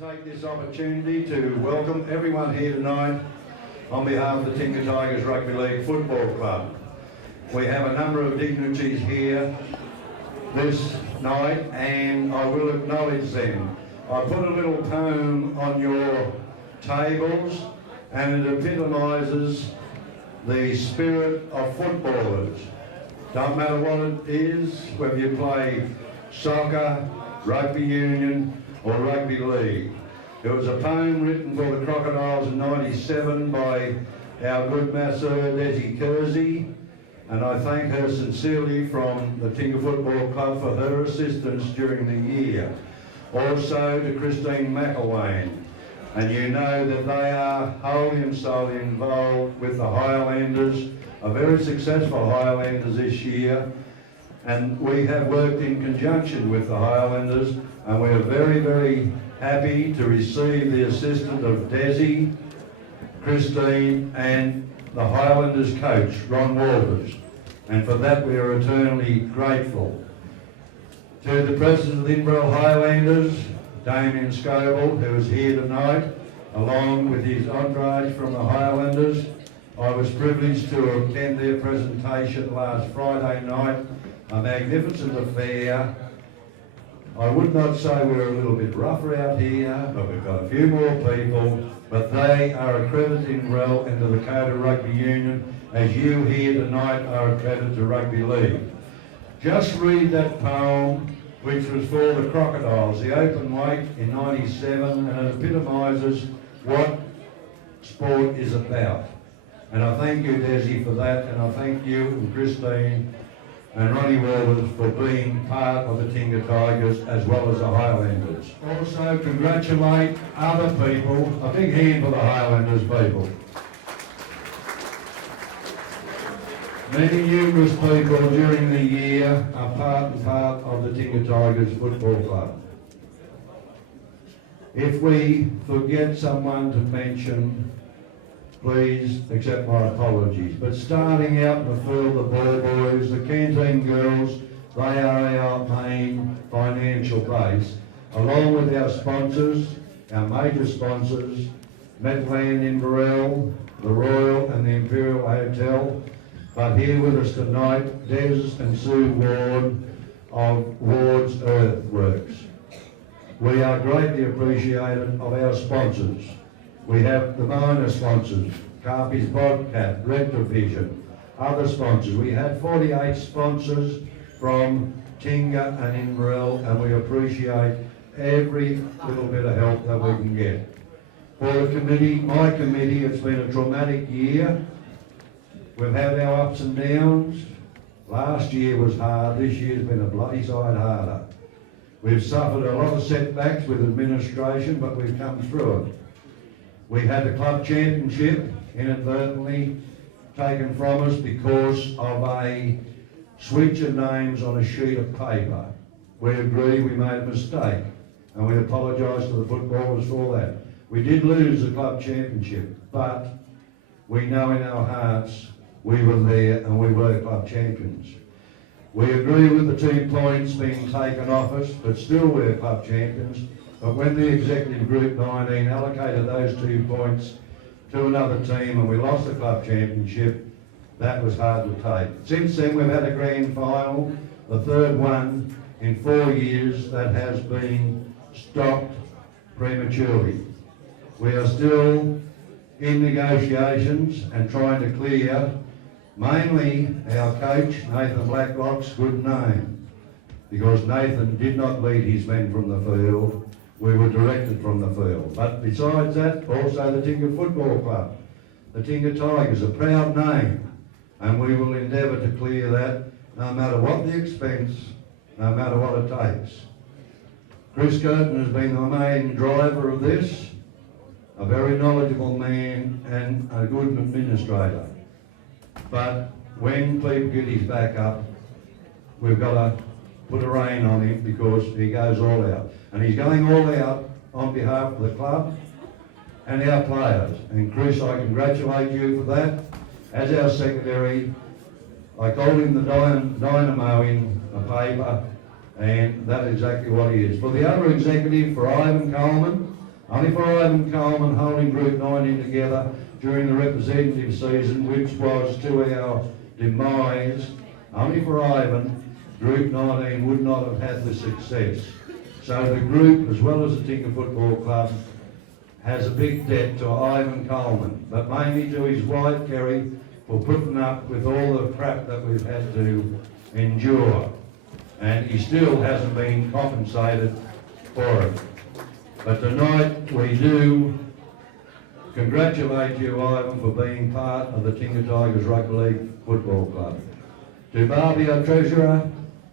Take this opportunity to welcome everyone here tonight on behalf of the Tingha Tigers Rugby League Football Club. We have a number of dignitaries here this night and I will acknowledge them. I put a little poem on your tables and it epitomises the spirit of footballers. Don't matter what it is, whether you play soccer, rugby union or rugby league. It was a poem written for the Crocodiles in '97 by our good master Desi Kersey, and I thank her sincerely from the Tingha Football Club for her assistance during the year. Also to Christine McElwain, and you know that they are wholly and solely involved with the Highlanders, a very successful Highlanders this year, and we have worked in conjunction with the Highlanders, and we are very, very happy to receive the assistance of Desi, Christine and the Highlanders coach, Ron Walters, and for that we are eternally grateful. To the President of the Inverell Highlanders, Damien Scoble, who is here tonight, along with his entourage from the Highlanders. I was privileged to attend their presentation last Friday night, a magnificent affair. I would not say we're a little bit rougher out here, but we've got a few more people, but they are accrediting well into the Code of Rugby Union, as you here tonight are accredited to Rugby League. Just read that poem, which was for the Crocodiles, the open weight in '97, and it epitomises what sport is about. And I thank you, Desi, for that, and I thank you and Christine and Ronnie Walters for being part of the Tingha Tigers as well as the Highlanders. Also congratulate other people, a big hand for the Highlanders people. Many numerous people during the year are part and part of the Tingha Tigers Football Club. If we forget someone to mention, please accept my apologies. But starting out in the field, the ball boys, the canteen girls, they are our main financial base, along with our sponsors, our major sponsors, Metland Inverell, the Royal and the Imperial Hotel. But here with us tonight, Des and Sue Ward of Ward's Earthworks. We are greatly appreciative of our sponsors. We have the minor sponsors, Carpy's Bobcat, Retrovision, other sponsors. We had 48 sponsors from Tingha and Inverell, and we appreciate every little bit of help that we can get. For the committee, my committee, it's been a traumatic year. We've had our ups and downs. Last year was hard, this year's been a bloody sight harder. We've suffered a lot of setbacks with administration, but we've come through it. We had the club championship inadvertently taken from us because of a switch of names on a sheet of paper. We agree we made a mistake and we apologise to the footballers for that. We did lose the club championship, but we know in our hearts we were there and we were club champions. We agree with the 2 points being taken off us, but still we're club champions. But when the Executive Group 19 allocated those 2 points to another team and we lost the club championship, that was hard to take. Since then we've had a grand final, the third one in 4 years that has been stopped prematurely. We are still in negotiations and trying to clear mainly our coach, Nathan Blacklock's good name, because Nathan did not lead his men from the field. We were directed from the field. But besides that, also the Tingha Football Club, the Tingha Tigers, a proud name, and we will endeavour to clear that no matter what the expense, no matter what it takes. Chris Curtin has been the main driver of this, a very knowledgeable man and a good administrator. But when people get his back up, we've got to put a rein on him because he goes all out. And he's going all out on behalf of the club and our players. And Chris, I congratulate you for that. As our secretary, I called him the dynamo in a paper, and that's exactly what he is. For the other executive, for Ivan Coleman, Only for Ivan Coleman holding Group 19 together during the representative season, which was to our demise, only for Ivan, Group 19 would not have had the success. So the group, as well as the Tingha Football Club, has a big debt to Ivan Coleman, but mainly to his wife Kerry for putting up with all the crap that we've had to endure. And he still hasn't been compensated for it. But tonight we do congratulate you, Ivan, for being part of the Tingha Tigers Rugby League Football Club. To Barbie, our treasurer,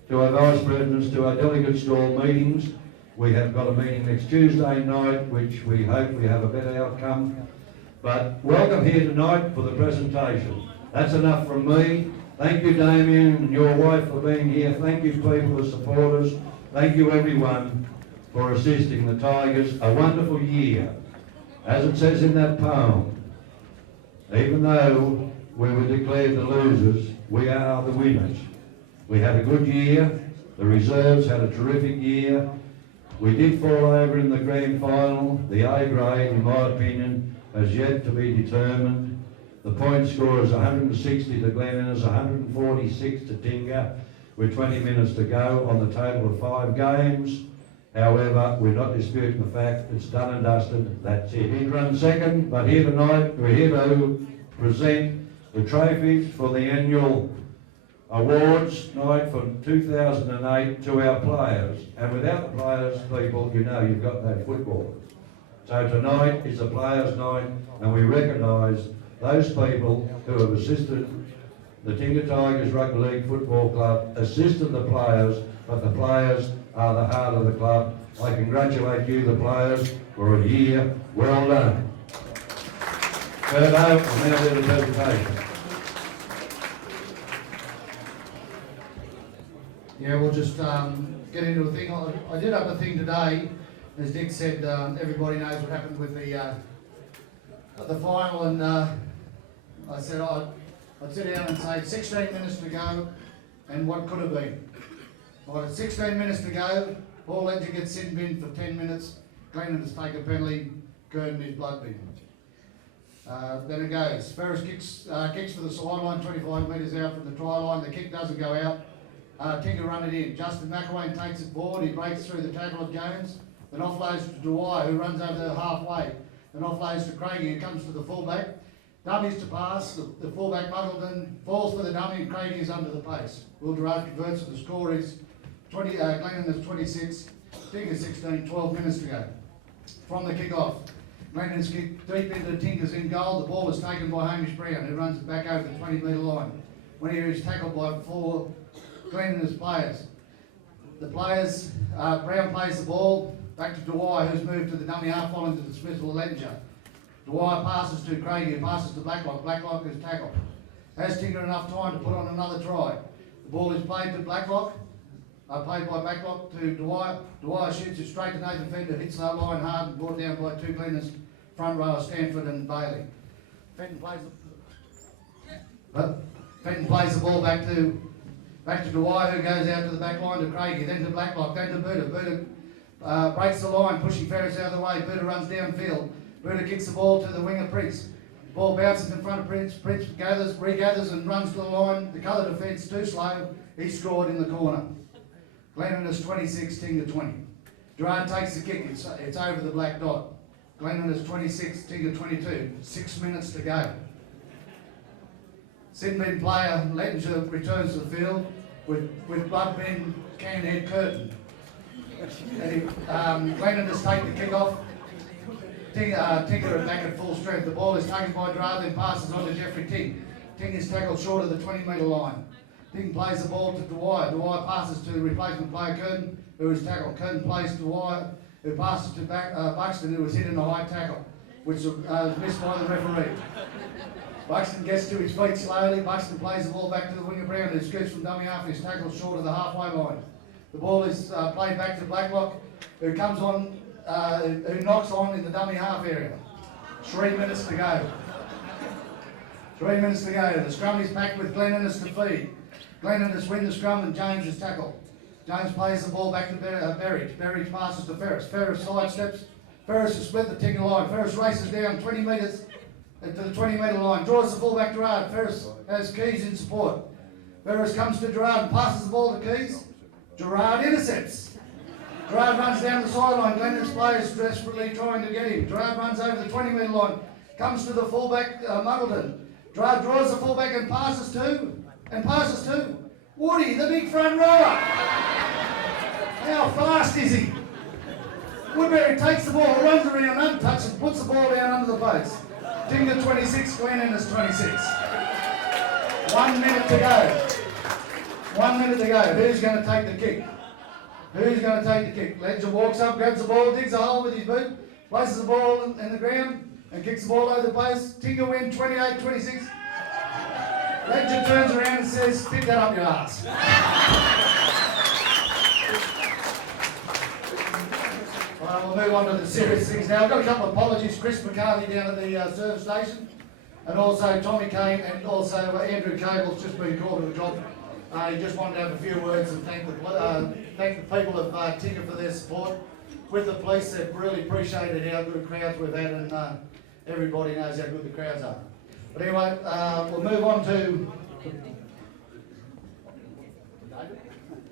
to our vice presidents, to our delegate stall meetings, we have got a meeting next Tuesday night, which we hope we have a better outcome. But welcome here tonight for the presentation. That's enough from me. Thank you, Damien, and your wife for being here. Thank you, people, the supporters. Thank you, everyone, for assisting the Tigers. A wonderful year. As it says in that poem, even though we were declared the losers, we are the winners. We had a good year. The reserves had a terrific year. We did fall over in the grand final. The A grade, in my opinion, has yet to be determined. The point score is 160 to Glennin's, 146 to Tingha, with 20 minutes to go on the total of 5 games. However, we're not disputing the fact it's done and dusted. That's it. He'd run second, but here tonight, we're here to present the trophies for the annual awards night for 2008 to our players. And without the players, people, you know you've got no football. So tonight is a players' night, and we recognise those people who have assisted the Tingha Tigers Rugby League Football Club, assisted the players, but the players are the heart of the club. I congratulate you, the players, for a year well done. Ferdo, I'll now do the presentation. Yeah, we'll just get into a thing. I did have a thing today, as Dick said. Everybody knows what happened with the final, and I said I'd sit down and say 16 minutes to go, and what could have been. Well, at 16 minutes to go, Paul Ledger gets sin bin for 10 minutes. Glennon has taken a penalty, Gurdon is blood bin. Then it goes. Ferris kicks for the sideline, 25 metres out from the try line. The kick doesn't go out. Tingha run it in. Justin McElwain takes it forward. He breaks through the tackle of Jones. Then offloads to Dwyer, who runs over the halfway. Then offloads to Craigie, who comes to the fullback. Dummies to pass. The fullback Muggleton falls for the dummy, and Craigie is under the pace. Will Gerard converts, and the score is Glennon is 26, Tingha 16, 12 minutes to go. From the kick-off, Glennon's kick deep into Tingha's in goal. The ball is taken by Hamish Brown, who runs it back over the 20-metre line. When he is tackled by 4 Glennon's players. The players, Brown plays the ball back to Dwyer, who's moved to the dummy half following the dismissal of Ledger. Dwyer passes to Craigie, who passes to Blacklock. Blacklock is tackled. Has Tingha enough time to put on another try? The ball is played to Blacklock. Played by Blacklock to Dwyer. Dwyer shoots it straight to Nathan Fender, hits that line hard and brought down by 2 Glennons, front row, Stanford and Bailey. Fenton plays the ball back to Dwyer, who goes out to the back line to Craigie, then to Blacklock, then to Buda. Buda breaks the line, pushing Ferris out of the way. Buda runs downfield. Buda kicks the ball to the winger Prince. Ball bounces in front of Prince. Prince regathers and runs to the line. The colour defence too slow. He's scored in the corner. Glennon is 26, Tingha 20. Gerard takes the kick. It's over the black dot. Glennon is 26, Tingha 22. 6 minutes to go. Sin bin player Lettinger returns to the field with blood bin, can head curtain. Glennon has taken the kick off. Tingha are back at full strength. The ball is taken by Gerard, then passes on to Jeffrey Ting. Ting is tackled short of the 20-metre line. Ting plays the ball to Dwyer. Dwyer passes to the replacement player Curtin, who is tackled. Curtin plays to Dwyer, who passes to Buxton, who was hit in a high tackle, which was missed by the referee. Buxton gets to his feet slowly. Buxton plays the ball back to the winger Brown, who scoots from dummy half and is tackled short of the halfway line. The ball is played back to Blacklock, who comes on, who knocks on in the dummy half area. 3 minutes to go. 3 minutes to go. The scrum is packed with Glennon as to feed. Glennon has win the scrum and James is tackled. James plays the ball back to Berridge. Berridge passes to Ferris. Ferris sidesteps, Ferris has split the Tingha line. Ferris races down 20 metres to the 20-metre line. Draws the fullback Gerard. Ferris has Keys in support. Ferris comes to Gerard and passes the ball to Keys. Gerard intercepts. Gerard runs down the sideline. Glenda's players desperately trying to get him. Gerard runs over the 20-metre line. Comes to the fullback Muggleton. Gerard draws the fullback and passes to Woody, the big front rower. How fast is he? Woodbury takes the ball, runs around untouched and puts the ball down under the post. Tingha 26, Glen Innes 26. 1 minute to go. 1 minute to go. Who's going to take the kick? Who's going to take the kick? Ledger walks up, grabs the ball, digs a hole with his boot, places the ball in the ground and kicks the ball over the post. Tingha win 28-26. Ledger turns around and says, stick that up your ass. We'll move on to the serious things now. I've got a couple of apologies. Chris McCarthy down at the service station, and also Tommy Kane, and also Andrew Cable's just been called to the job. He just wanted to have a few words and thank the people of Tingha for their support with the police. They've really appreciated how good crowds we've had, and everybody knows how good the crowds are. But anyway, we'll move on to...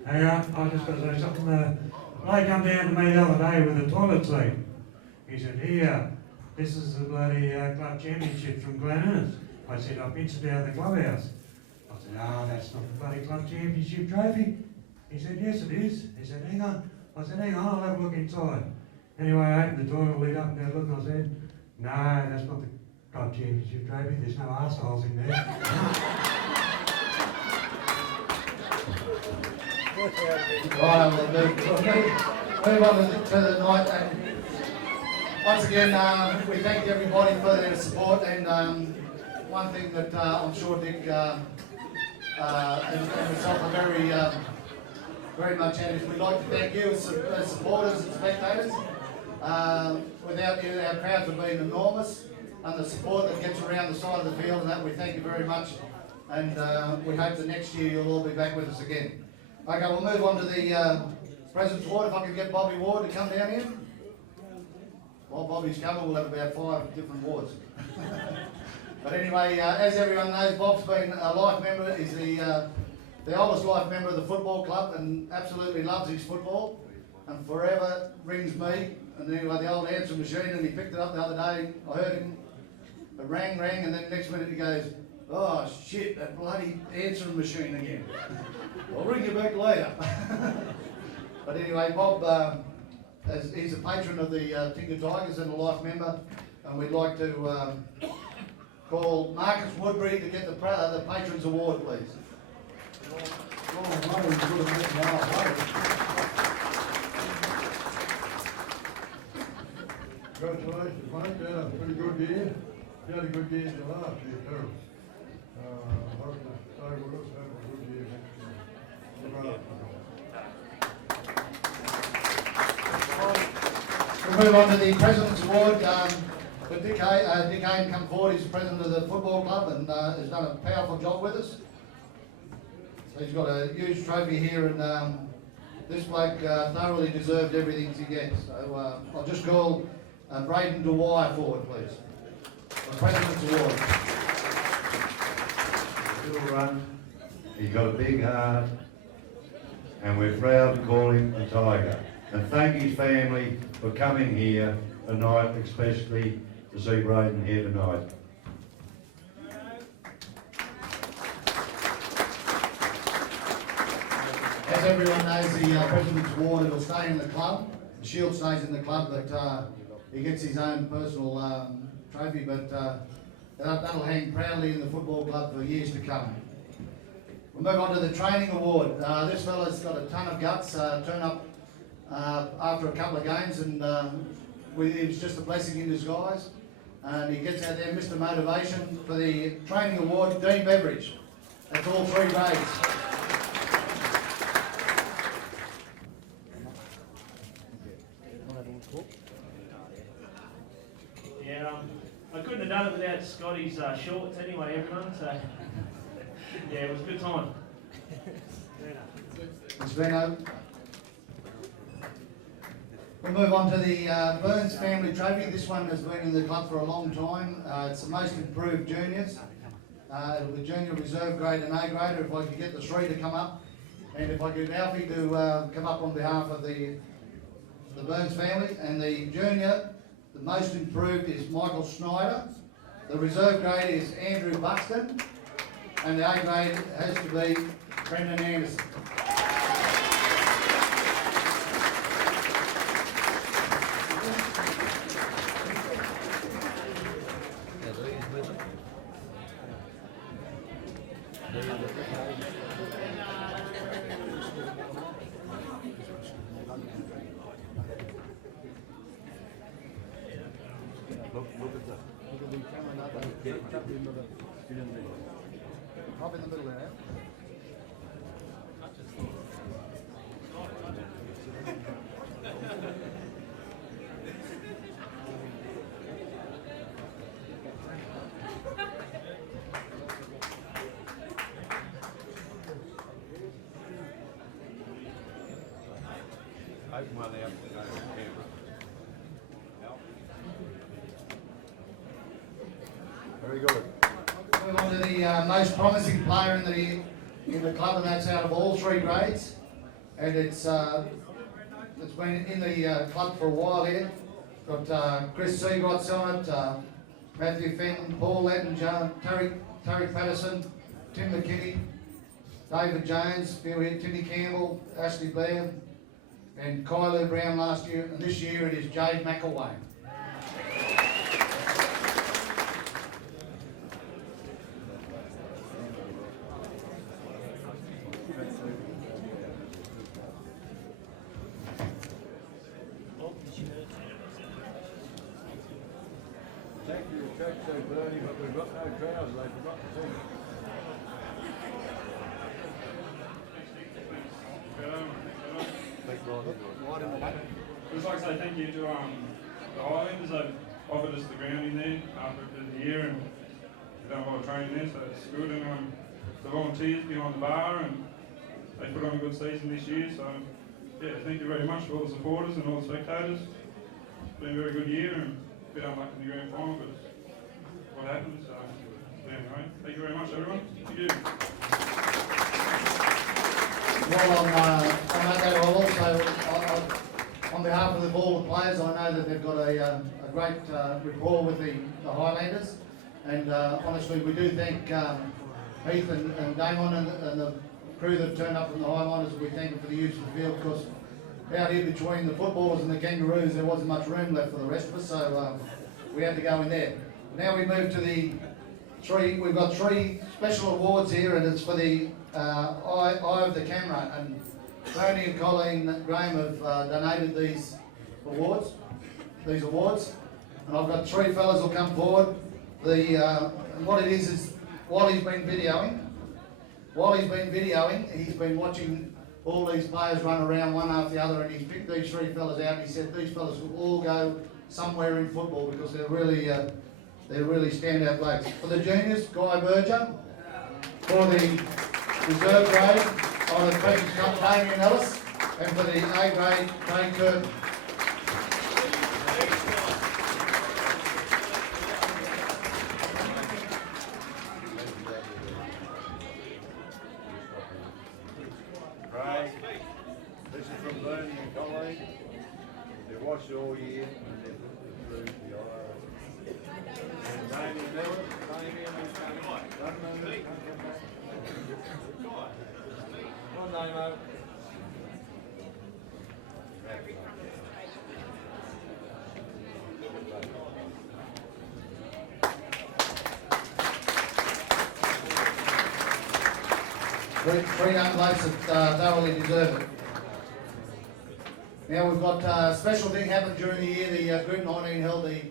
Hey, I just got to say something. They come down to me the other day with a toilet seat. He said, here, this is the bloody club championship from Glen Innes. I said, I pinched it out of the clubhouse. I said, that's not the bloody club championship trophy. He said, yes it is. He said, hang on. I said, hang on, I'll have a look inside. Anyway, I opened the toilet lid up and had a look, and I said, no, that's not the club championship trophy. There's no arseholes in there. Right, we'll move on to the night. And once again, we thank everybody for their support. And one thing that I'm sure Dick and myself are very much at is we'd like to thank you as supporters and spectators. Without you, our crowds have been enormous, and the support that gets around the side of the field, and that we thank you very much. And we hope that next year you'll all be back with us again. Okay, we'll move on to the President's Ward. If I can get Bobby Ward to come down here. While Bobby's coming, we'll have about 5 different wards. But anyway, as everyone knows, Bob's been a life member. He's the oldest life member of the football club and absolutely loves his football and forever rings me. And anyway, the old answer machine, and he picked it up the other day. I heard him, it rang, and then next minute he goes, oh shit, that bloody answering machine again. I'll ring you back later. But anyway, Bob, he's a patron of the Tingha Tigers and a life member, and we'd like to call Marcus Woodbury to get the Patrons Award, please. Congratulations, mate. You had a pretty good year. You had a good year in your last year too. Hope you stay with us and have a good year next year. We'll move on to the President's Award. But Dick Hayne come forward. He's the president of the football club and has done a powerful job with us. So he's got a huge trophy here, and this bloke thoroughly deserved everything he gets. So I'll just call Braden Dwyer forward, please. The President's Award. Little run, he's got a big heart, and we're proud to call him a Tiger. And thank his family for coming here tonight, especially to see Braden here tonight. As everyone knows, the President's Award, it'll stay in the club. The shield stays in the club, but he gets his own personal trophy, but that'll hang proudly in the football club for years to come. We'll move on to the Training Award. This fella's got a ton of guts, turn up after a couple of games, and it was just a blessing in disguise. And he gets out there, Mr. Motivation, for the Training Award, Dean Beveridge. That's all 3 grades. Yeah, I couldn't have done it without Scotty's shorts anyway, everyone, so yeah, it was a good time. It's been We'll move on to the Burns Family Trophy. This one has been in the club for a long time. It's the most improved juniors. It'll be junior reserve grade and A grader. If I could get the three to come up, and if I could get Alfie to come up on behalf of the Burns family. And the junior, the most improved is Michael Snyder. The reserve grade is Andrew Buxton, and the A grade has to be Brendan Anderson. Up in the middle there. Open one out and go to the camera. Very good. Move on to the most promising player in the club, and that's out of all three grades. And it's been in the club for a while here. Got Chris Seagrot's on it, Matthew Fenton, Paul Letton, Tarek Patterson, Tim McKinney, David Jones, Bill here, Timmy Campbell, Ashley Blair, and Kylie Brown last year. And this year it is Jade McElwain. Take your track so bloody, but we've got no trousers, they forgot to sing. I'd just like to say thank you to the Highlanders. They've offered us the ground in there after the year, and we've done a lot of training there, so it's good. And the volunteers behind the bar, and they put on a good season this year. So yeah, thank you very much to all the supporters and all the spectators. It's been a very good year, and a bit unlucky in the grand final, but it's what happened. So anyway, thank you very much, everyone. Thank you. Well, on that, I'll also, on behalf of all the players, I know that they've got a great rapport with the Highlanders, and honestly, we do thank Heath and Damon and the crew that turned up from the Highlanders. We thank them for the use of the field, because out here between the footballers and the Kangaroos, there wasn't much room left for the rest of us, so we had to go in there. Now we move to we've got three special awards here, and it's for the eye of the camera, and Tony and Colleen Graham have donated these awards, and I've got three fellas will come forward. And what it is while he's been videoing, he's been watching all these players run around one after the other, and he's picked these three fellas out, and he said these fellas will all go somewhere in football, because they're really standout blokes. For the juniors, Guy Berger. For the reserve grade, on the President's Cup, Damien Ellis. And for the A grade, Craig Turton. Craig, this is from Bernie and Colleen. They've watched it all year and they've improved the IRA. And Damien Miller, Come on, Damo. Three young blokes that thoroughly deserve it. Now we've got a special thing happened during the year. The Group 19 held the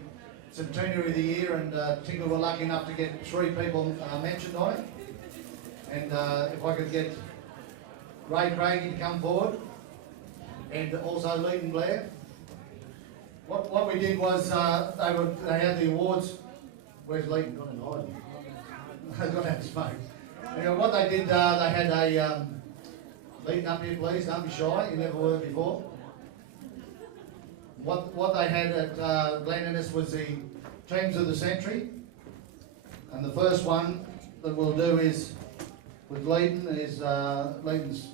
centenary of the year, and Tingha were lucky enough to get three people mentioned on it. And if I could get Ray Craigie to come forward, and also Leighton Blair. What we did was they had the awards. Where's Leighton? Got an eye. They've got to have smoke. Anyway, what they did, they had a Leighton up here, please. Don't be shy. You never were before. what they had at Glen Innes was the teams of the century. And the first one that we'll do is with Leiden is Leiden's.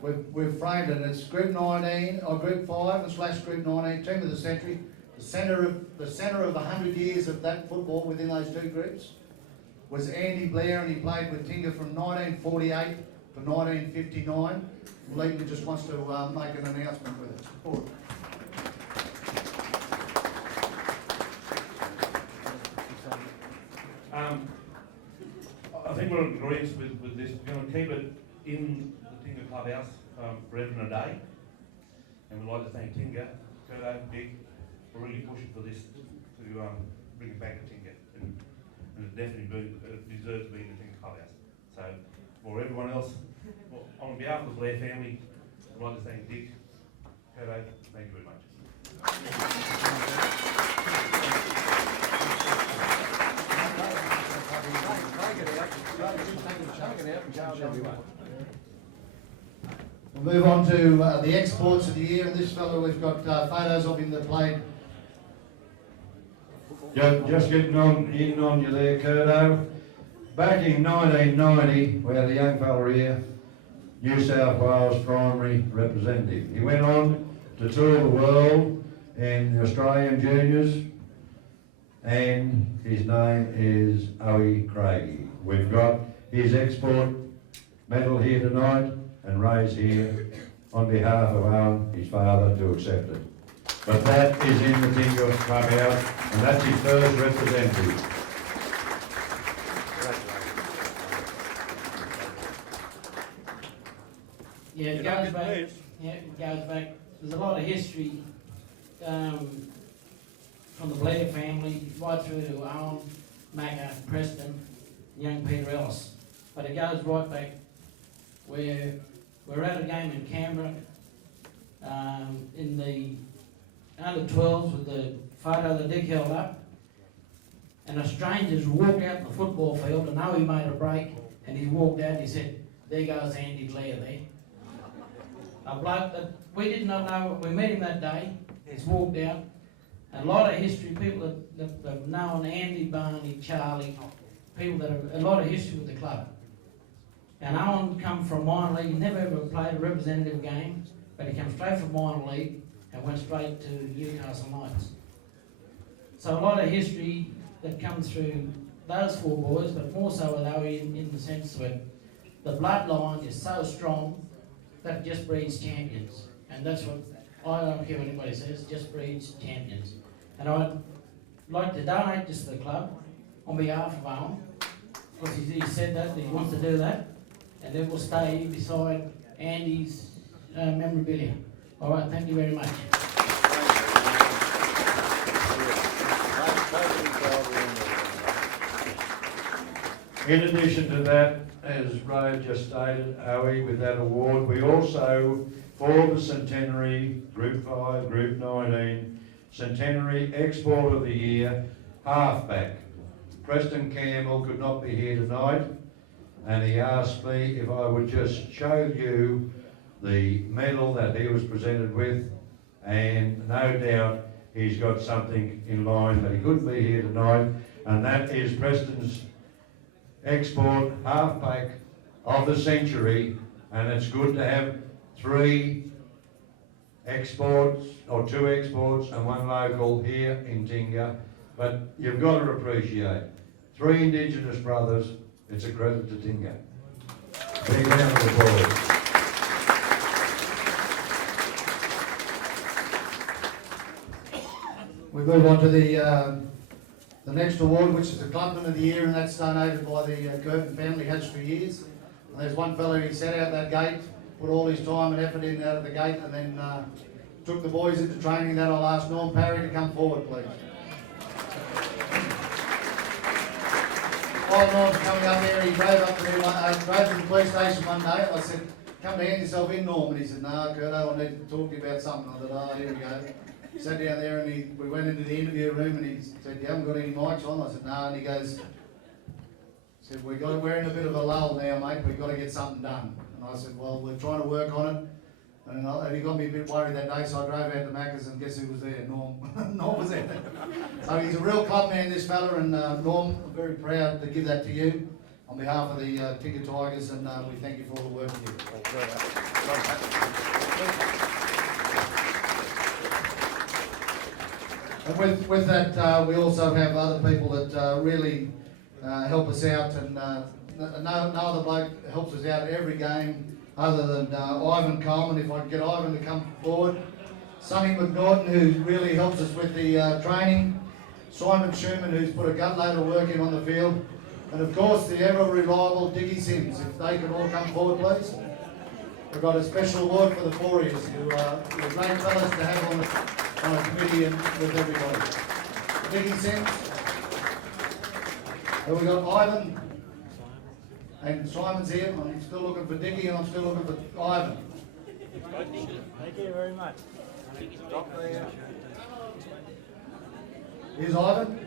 We've framed it. It's Group 19 or Group 5 and / Group 19 team of the century. The centre of 100 years of that football within those two groups was Andy Blair, and he played with Tingha from 1948 to 1959. Leiden just wants to make an announcement with it. I think we're in agreement with this. We're going to keep it in the Tingha clubhouse forever and a day. And we'd like to thank Tingha, Curto, Dick, for really pushing for this to bring it back to Tingha. And it definitely deserves to be in the Tingha clubhouse. So for everyone else, on behalf of the Blair family, I'd like to thank Dick, Curto, thank you very much. We'll move on to the exports of the year, and this fellow, we've got photos of him that played. Just getting on you there, Curto. Back in 1990, we had a young fella here, New South Wales primary representative. He went on to tour the world in the Australian juniors, and his name is Owie Craigie. We've got his export medal here tonight, and Ray's here on behalf of Owen, his father, to accept it. But that is in the Tingha clubhouse, and that's his first representative. Yeah, it goes back. Yeah, it goes back. There's a lot of history from the Blair family right through to Owen, Macca, Preston, young Peter Ellis. But it goes right back. We're at a game in Canberra in the under 12s with the photo that Dick held up, and a stranger's walked out in the football field, and now he made a break, and he walked out and he said, "There goes Andy Blair there." A bloke that we did not know, we met him that day, he's walked out. A lot of history, people that have known Andy, Barney, Charlie, people that have a lot of history with the club. And Owen come from minor league, he never ever played a representative game, but he came straight from minor league and went straight to Newcastle Knights. So a lot of history that comes through those four boys, but more so with Owie in the sense that the bloodline is so strong that it just breeds champions. And that's what, I don't care what anybody says, it just breeds champions. And I'd like to donate this to the club on behalf of Owen, because he said that he wants to do that, and it will stay beside Andy's memorabilia. All right, thank you very much. In addition to that, as Ray just stated, Owie, with that award, we also, for the Centenary, Group 5, Group 19, Centenary Export of the Year, halfback. Preston Campbell could not be here tonight, and he asked me if I would just show you the medal that he was presented with, and no doubt he's got something in line, but he couldn't be here tonight, and that is Preston's export halfback of the century. And it's good to have 3 exports, or 2 exports and 1 local here in Tingha, but you've got to appreciate 3 Indigenous brothers. It's a credit to Tingha. Big round of applause. We move on to the next award, which is the Clubman of the Year, and that's donated by the Curtin family, has for years. And there's one fellow who set out that gate, put all his time and effort in out of the gate, and then took the boys into training. That I'll ask Norm Parry to come forward, please. While Norm's coming up there, he drove up to me, drove to the police station one day. I said, "Come to hand yourself in, Norm." And he said, "No, Curto, I need to talk to you about something." I said, "Oh, here we go." He sat down there and we went into the interview room, and he said, "You haven't got any mics on?" I said, "No." And he goes, we're in a bit of a lull now, mate. We've got to get something done. And I said, "Well, we're trying to work on it." And he got me a bit worried that day, so I drove out to Macca's and guess who was there? Norm. Norm was there. So he's a real club man, this fella, and Norm, I'm very proud to give that to you on behalf of the Tingha Tigers, and we thank you for all the work you do. And with that, we also have other people that really help us out, and no other bloke helps us out every game other than Ivan Coleman. If I could get Ivan to come forward. Sonny McNaughton, who really helps us with the training. Simon Sherman, who's put a gutload of work in on the field. And of course, the ever-reliable Diggy Sims. If they can all come forward, please. We've got a special award for the Fouriers, who are great fellas to have on a committee and with everybody. Diggy Sims. And we've got Ivan. And Simon's here. I'm still looking for Diggy, and I'm still looking for Ivan. Thank you very much. Here's Ivan.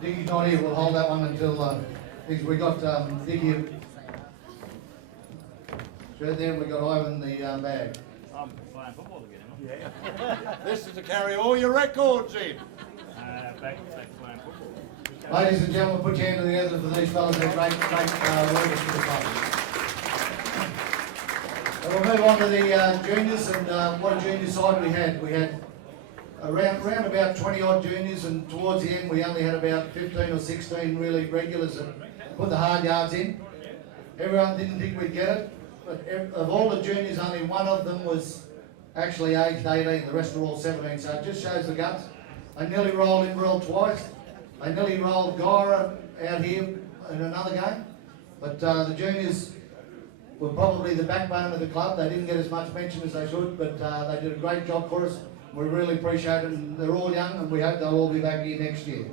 Diggy's not here. We'll hold that one until we got Diggy. Straight there, we got Ivan the bag. I'm playing football again, am I? This is to carry all your records in. Back playing football. Ladies and gentlemen, put your hand together for these fellas. They're great workers for the club. And we'll move on to the juniors, and what a junior side we had. We had around about 20 odd juniors, and towards the end we only had about 15 or 16 really regulars that put the hard yards in. Everyone didn't think we'd get it, but of all the juniors, only one of them was actually aged 18. The rest were all 17, so it just shows the guts. They nearly rolled Inverell twice. They nearly rolled Gyra out here in another game, but the juniors were probably the backbone of the club. They didn't get as much mention as they should, but they did a great job for us. We really appreciate it, and they're all young, and we hope they'll all be back here next year.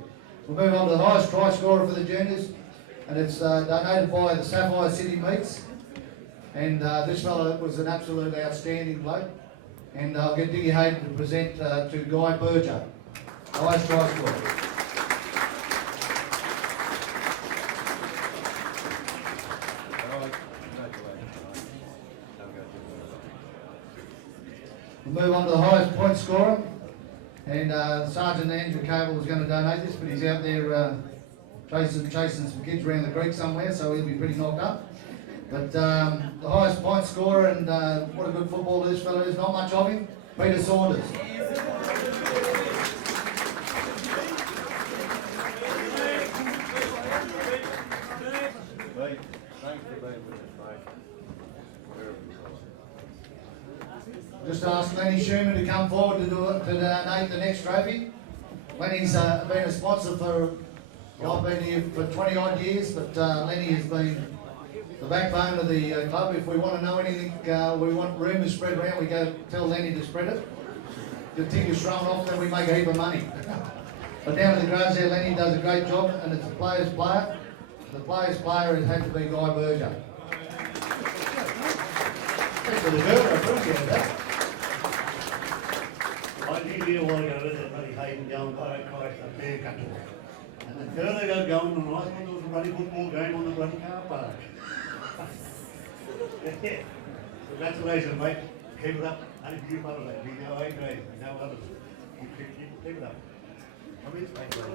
We'll move on to the highest try scorer for the juniors, and it's donated by the Sapphire City Meats, and this fella was an absolute outstanding bloke, and I'll get Diggy Hayden to present to Guy Berger, highest try scorer. We'll move on to the highest point scorer, and Sergeant Andrew Cable was going to donate this, but he's out there chasing some kids around the creek somewhere, so he'll be pretty knocked up. But the highest point scorer, and what a good footballer this fellow is, not much of him, Peter Saunders. Thanks for being with us, mate. Just ask Lenny Schumann to come forward to donate the next trophy. Lenny's been a sponsor for, I've been here for 20 odd years, but Lenny has been the backbone of the club. If we want to know anything, we want rumours spread around, we go tell Lenny to spread it. The ticket's thrown off, then we make a heap of money. But down at the garage there, Lenny does a great job, and it's a player's player. The player's player has had to be Guy Berger. Thanks for the girl, I appreciate that. I did hear a while ago that bloody Hayden going, I Christ, a fair country. And the girl they got going on ice, there was a bloody football game on the bloody car park. Yeah. Congratulations, mate. Keep it up. I didn't keep up with that. We know I great. We know others. Keep it up. Come in, thanks, lady.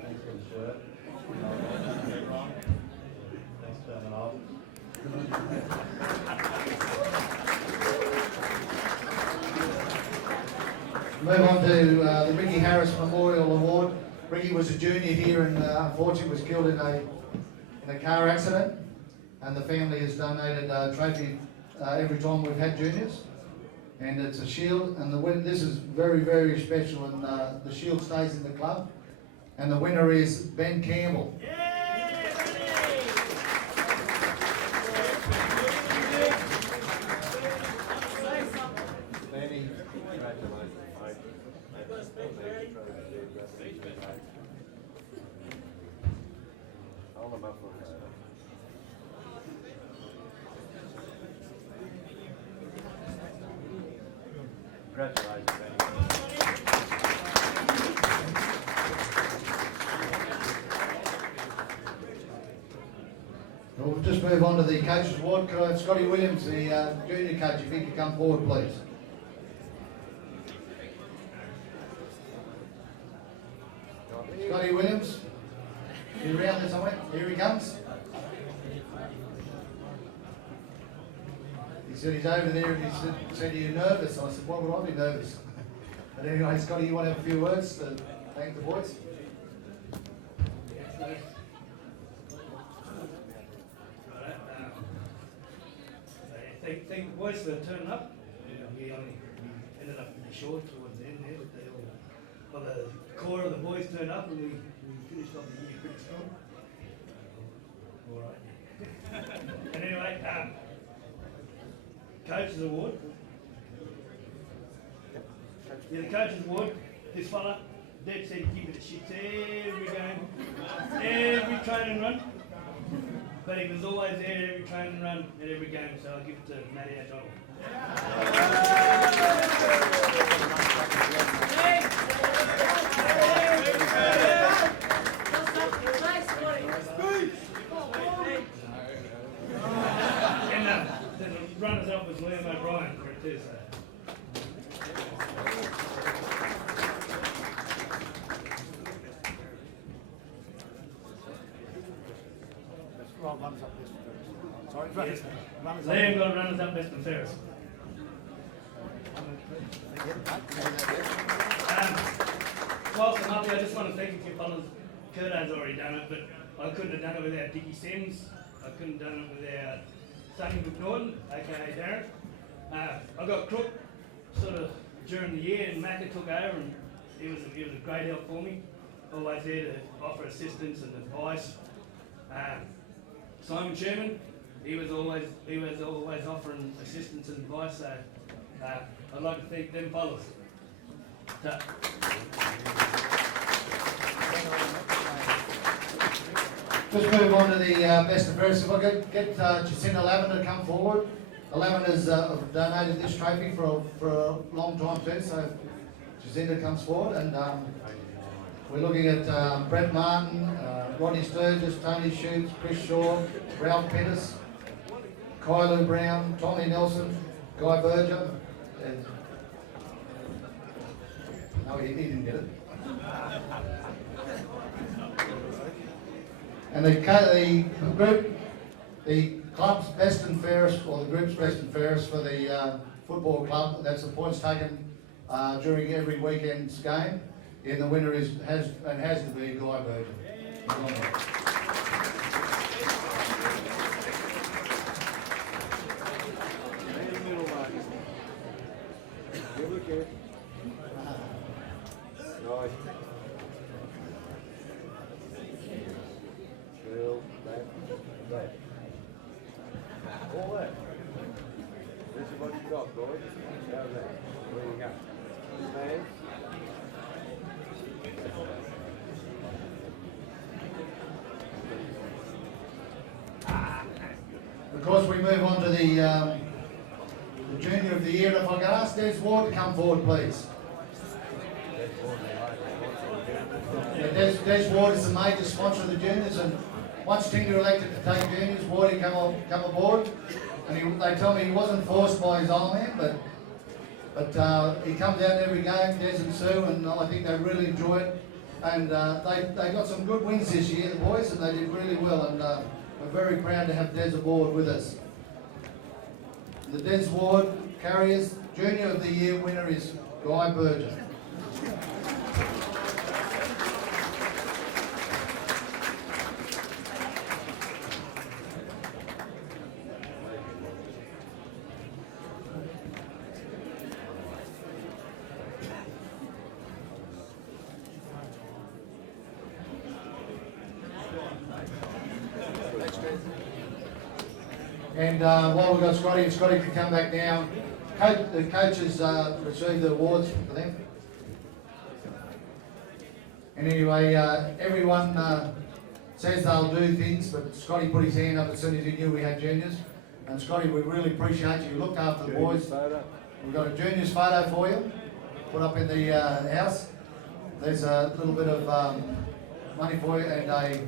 Thanks for the shirt. Thanks for coming off. Move on to the Ricky Harris Memorial Award. Ricky was a junior here and unfortunately was killed in a car accident, and the family has donated a trophy every time we've had juniors, and it's a shield, and this is very, very special, and the shield stays in the club, and the winner is Ben Campbell. Benny, congratulations, mate. Hold them up for a minute. Congratulations, Benny. We'll just move on to the coaches award. Could I have Scotty Williams, the junior coach, if he could come forward, please. Scotty Williams, you around there somewhere? Here he comes. He said he's over there and he said, are you nervous? I said, why would I be nervous? But anyway, Scotty, you want to have a few words to thank the boys? Thank the boys for turning up. We ended up short towards the end there, but they all, the core of the boys turned up and we finished off the year pretty strong. All right. And anyway, Coaches Award. Yeah, the Coaches Award, this fella, Dad said give it a shit every game, every training run. But he was always there at every training run, at every game, so I'll give it to Matty O'Donnell. And the runners-up was Liam O'Brien for it too, so. Liam got runners up best and fairest. Whilst I'm up here, I just want to thank you fellas. Kurdo's already done it, but I couldn't have done it without Dickie Sims. I couldn't have done it without Sonny McNaughton, aka Darren. I got Crook sort of during the year, and Macca took over, and he was a great help for me. Always there to offer assistance and advice. Simon Sherman, he was always offering assistance and advice. So I'd like to thank them fellas. So, just move on to the best and fairest. If I could get Jacinta Lavender to come forward. Lavender's donated this trophy for a long time too, so Jacinta comes forward, and we're looking at Brett Martin, Rodney Sturgis, Tony Shoots, Chris Shaw, Ralph Pettis, Kylo Brown, Tommy Nelson, Guy Berger, and no, he didn't get it. And the club's best and fairest, or the group's best and fairest for the football club, that's the points taken during every weekend's game. And the winner has to be Guy Berger. Nice. Bill, that. All that. This is what you got, boys. How's that? Where you go? Man. Of course, we move on to the Junior of the Year. If I could ask Des Ward to come forward, please. Des Ward is the major sponsor of the juniors, and once Tingha elected to take juniors, Wardy come aboard, and they tell me he wasn't forced by his old man, but he comes out every game, Des and Sue, and I think they really enjoy it. And they got some good wins this year, the boys, and they did really well, and we're very proud to have Des aboard with us. The Des Ward Carriers Junior of the Year winner is Guy Berger. And while we've got Scotty can come back down. The coaches received the awards for them. And anyway, everyone says they'll do things, but Scotty put his hand up as soon as he knew we had juniors. And Scotty, we really appreciate you. You looked after the boys. We've got a juniors photo for you, put up in the house. There's a little bit of money for you and a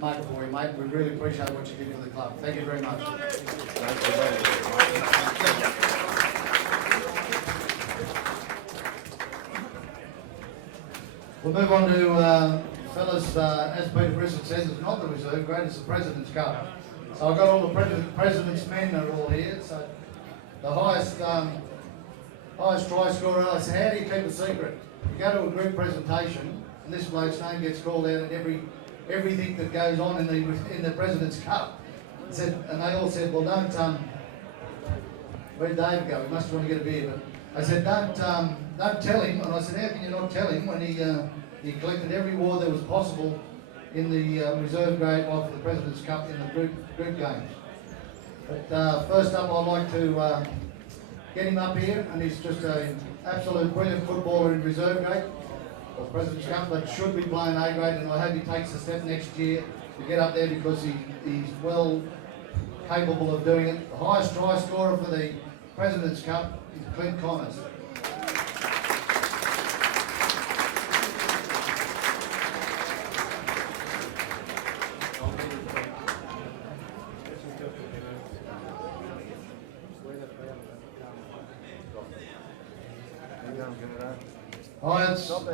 make it for you, mate. We really appreciate what you did for the club. Thank you very much. We'll move on to, fellas, as Peter Brissett says, it's not the reserve grade, it's the President's Cup. So I've got all the President's men are all here. So the highest try scorer, I said, how do you keep a secret? You go to a group presentation, and this bloke's name gets called out at everything that goes on in the President's Cup. I said, and they all said, well, don't, where'd Dave go? He must want to get a beer. But I said, don't tell him. And I said, how can you not tell him when he collected every award that was possible in the reserve grade of the President's Cup in the group games. But first up, I'd like to get him up here, and he's just an absolute brilliant footballer in reserve grade of President's Cup, but should be playing A grade, and I hope he takes a step next year to get up there because he's well capable of doing it. The highest try scorer for the President's Cup is Clint Connors.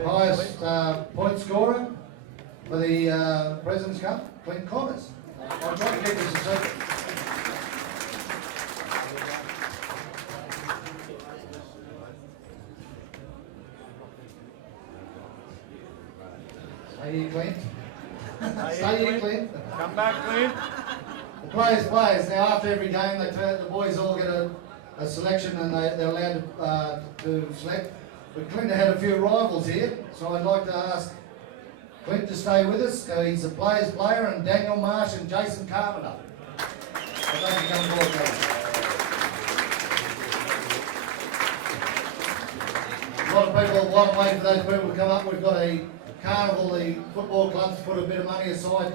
Highest point scorer for the President's Cup, Clint Connors. I'll try to keep this a secret. Stay here, Clint. Stay here, Clint. Come back, Clint. The players. Now after every game, the boys all get a selection, and they're allowed to select. But Clint had a few rivals here, so I'd like to ask Clint to stay with us. He's a player's player, and Daniel Marsh and Jason Carpenter. I'd like to come forward, guys. A lot of people waiting for those people to come up. We've got a carnival. The football club's put a bit of money aside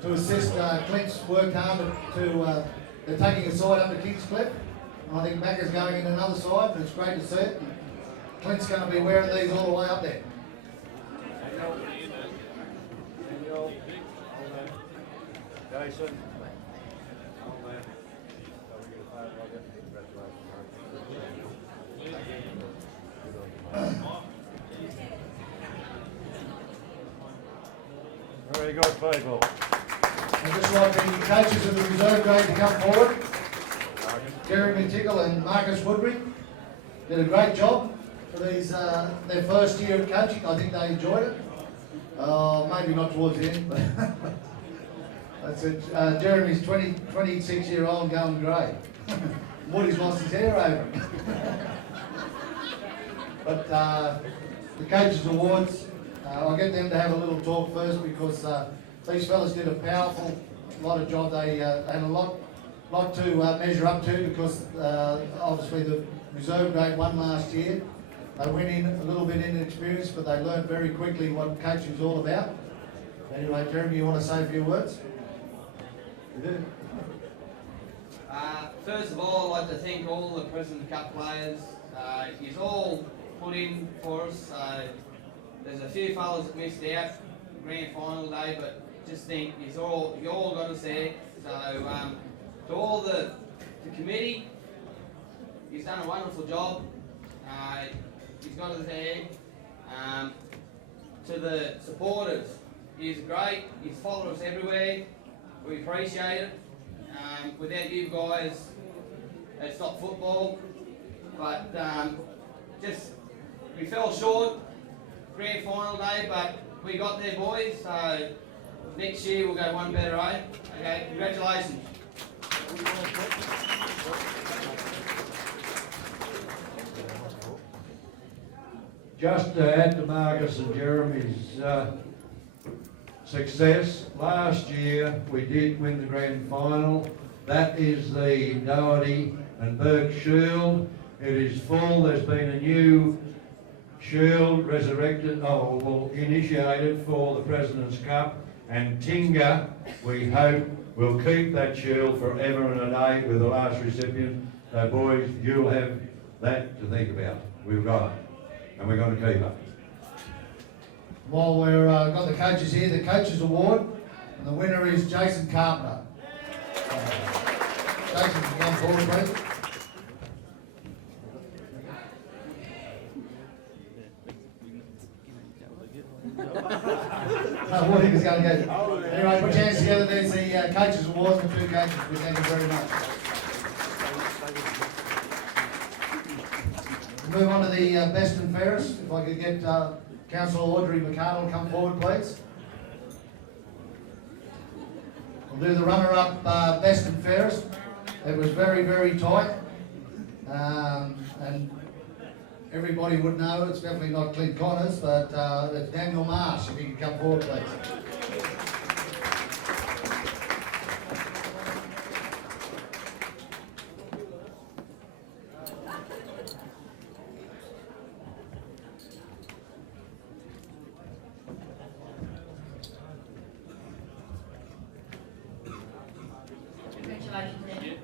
to assist. Clint's worked hard to they're taking a side up to Kingscliff. I think Macca's going in another side, and it's great to see it. Clint's going to be wearing these all the way up there. Jason. Very good, people. I'd just like the coaches of the reserve grade to come forward. Jeremy Tickle and Marcus Woodbury did a great job for these their first year of coaching. I think they enjoyed it. Maybe not towards the end, but that's it. Jeremy's 26-year-old going grey. Woody's lost his hair over him. But the Coaches Awards, I'll get them to have a little talk first because these fellas did a powerful lot of job. They had a lot to measure up to because obviously the reserve grade won last year. They went in a little bit inexperienced, but they learned very quickly what coaching is all about. Anyway, Jeremy, you want to say a few words? You do. First of all, I'd like to thank all the President's Cup players. You've all put in for us. There's a few fellas that missed out grand final day, but just think you all got us there. So to all the committee, he's done a wonderful job. He's got us there. To the supporters, he's great. He's followed us everywhere. We appreciate it. Without you guys, it's not football. But just we fell short grand final day, but we got there, boys. So next year we'll go one better, eh? Okay, congratulations. Just to add to Marcus and Jeremy's success, last year we did win the grand final. That is the Doherty and Burke Shield. It is full. There's been a new shield initiated for the President's Cup, and Tingha, we hope, will keep that shield forever and a day with the last recipient. So boys, you'll have that to think about. We've got it, and we're going to keep it. While we're got the coaches here, the Coaches Award, And the winner is Jason Carpenter. Jason, can you come forward, please? No, what he was going to go. Anyway, put your hands together. There's the Coaches Awards for 2 coaches. We thank you very much. Move on to the best and fairest. If I could get Councillor Audrey McArdle come forward, please. We'll do the runner-up best and fairest. It was very, very tight. And everybody would know it's definitely not Clint Connors, but it's Daniel Marsh. If he could come forward, please. Congratulations, Daniel.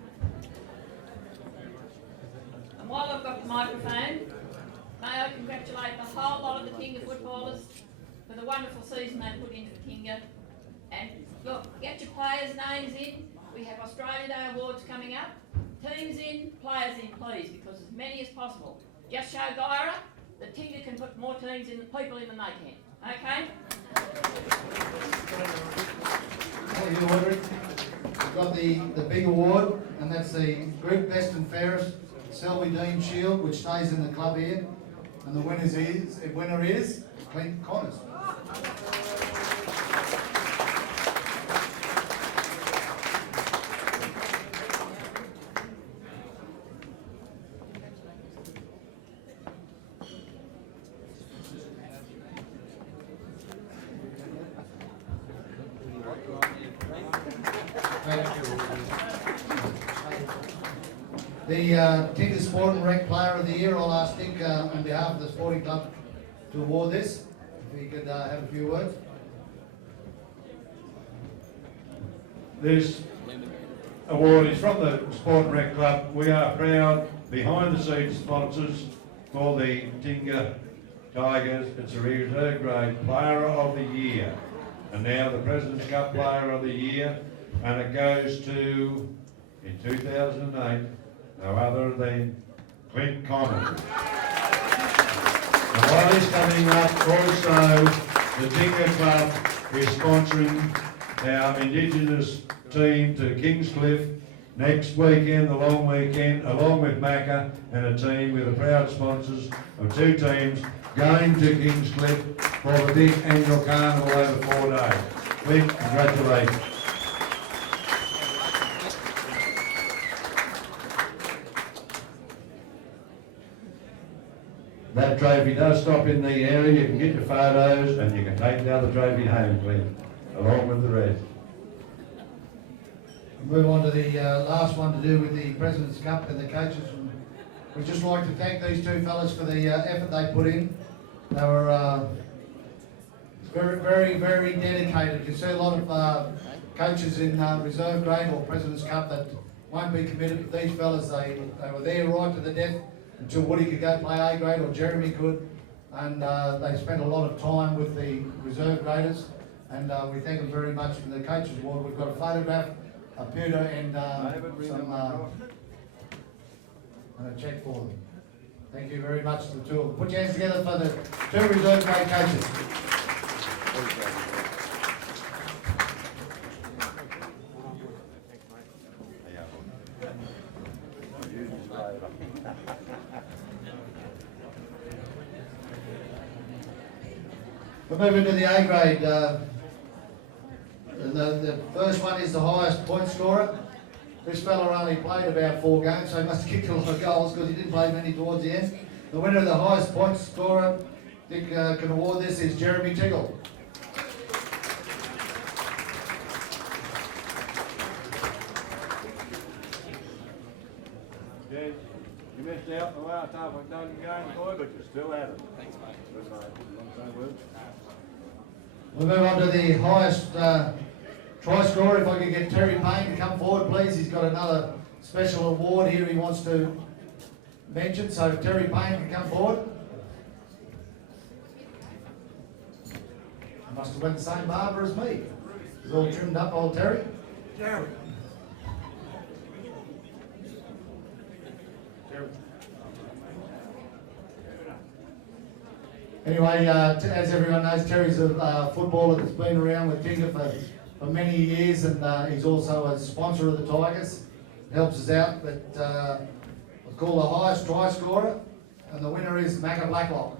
And while I've got the microphone, may I congratulate the whole lot of the Tingha footballers for the wonderful season they put into Tingha. And look, get your players' names in. We have Australia Day Awards coming up. Teams in, players in, please, because as many as possible. Just show Gyra that Tingha can put more teams in, people in than they can. Okay? Thank you, Audrey. We've got the big award, and that's the Group Best and Fairest Selby Dean Shield, which stays in the club here. And the winner is Clint Connors. The Tingha Sport and Rec Player of the Year, I'll ask Dick on behalf of the sporting club to award this. If he could have a few words. This award is from the Sport and Rec Club. We are proud behind the scenes sponsors for the Tingha Tigers. It's a reserve grade Player of the Year. And now the President's Cup Player of the Year. And it goes to, in 2008, no other than Clint Connors. And while he's coming up, also the Tingha Club is sponsoring our Indigenous team to Kingscliff next weekend, the long weekend, along with Macca and a team with the proud sponsors of 2 teams going to Kingscliff for the big annual carnival over 4 days. Clint, congratulations. That trophy does stop in the area. You can get your photos and you can take the other trophy home, Clint, along with the rest. We'll move on to the last one to do with the President's Cup and the coaches. We'd just like to thank these 2 fellas for the effort they put in. They were very, very, very dedicated. You see a lot of coaches in reserve grade or President's Cup that won't be committed. These fellas, they were there right to the death until Woody could go play A grade or Jeremy could, and they spent a lot of time with the reserve graders, and we thank them very much for the Coaches Award. We've got a photograph, a pewter, and and a cheque for them. Thank you very much to the 2 of them. Put your hands together for the 2 reserve grade coaches. We'll move into the A grade. The first one is the highest point scorer. This fella only played about 4 games, so he must have kicked a lot of goals because he didn't play many towards the end. The winner of the highest point scorer, Dick can award this, is Jeremy Tiggle. Yes, you missed out the last half of done game, boy, but you still had it. Thanks, mate. We'll move on to the highest try scorer. If I could get Terry Payne to come forward, please. He's got another special award here he wants to mention. So if Terry Payne can come forward. I must have went the same barber as me. Is all trimmed up, old Terry? Jerry. Anyway, as everyone knows, Terry's a footballer that's been around with Tingha for many years, and he's also a sponsor of the Tigers. Helps us out, but it's called the highest try scorer, and the winner is Macca Blacklock.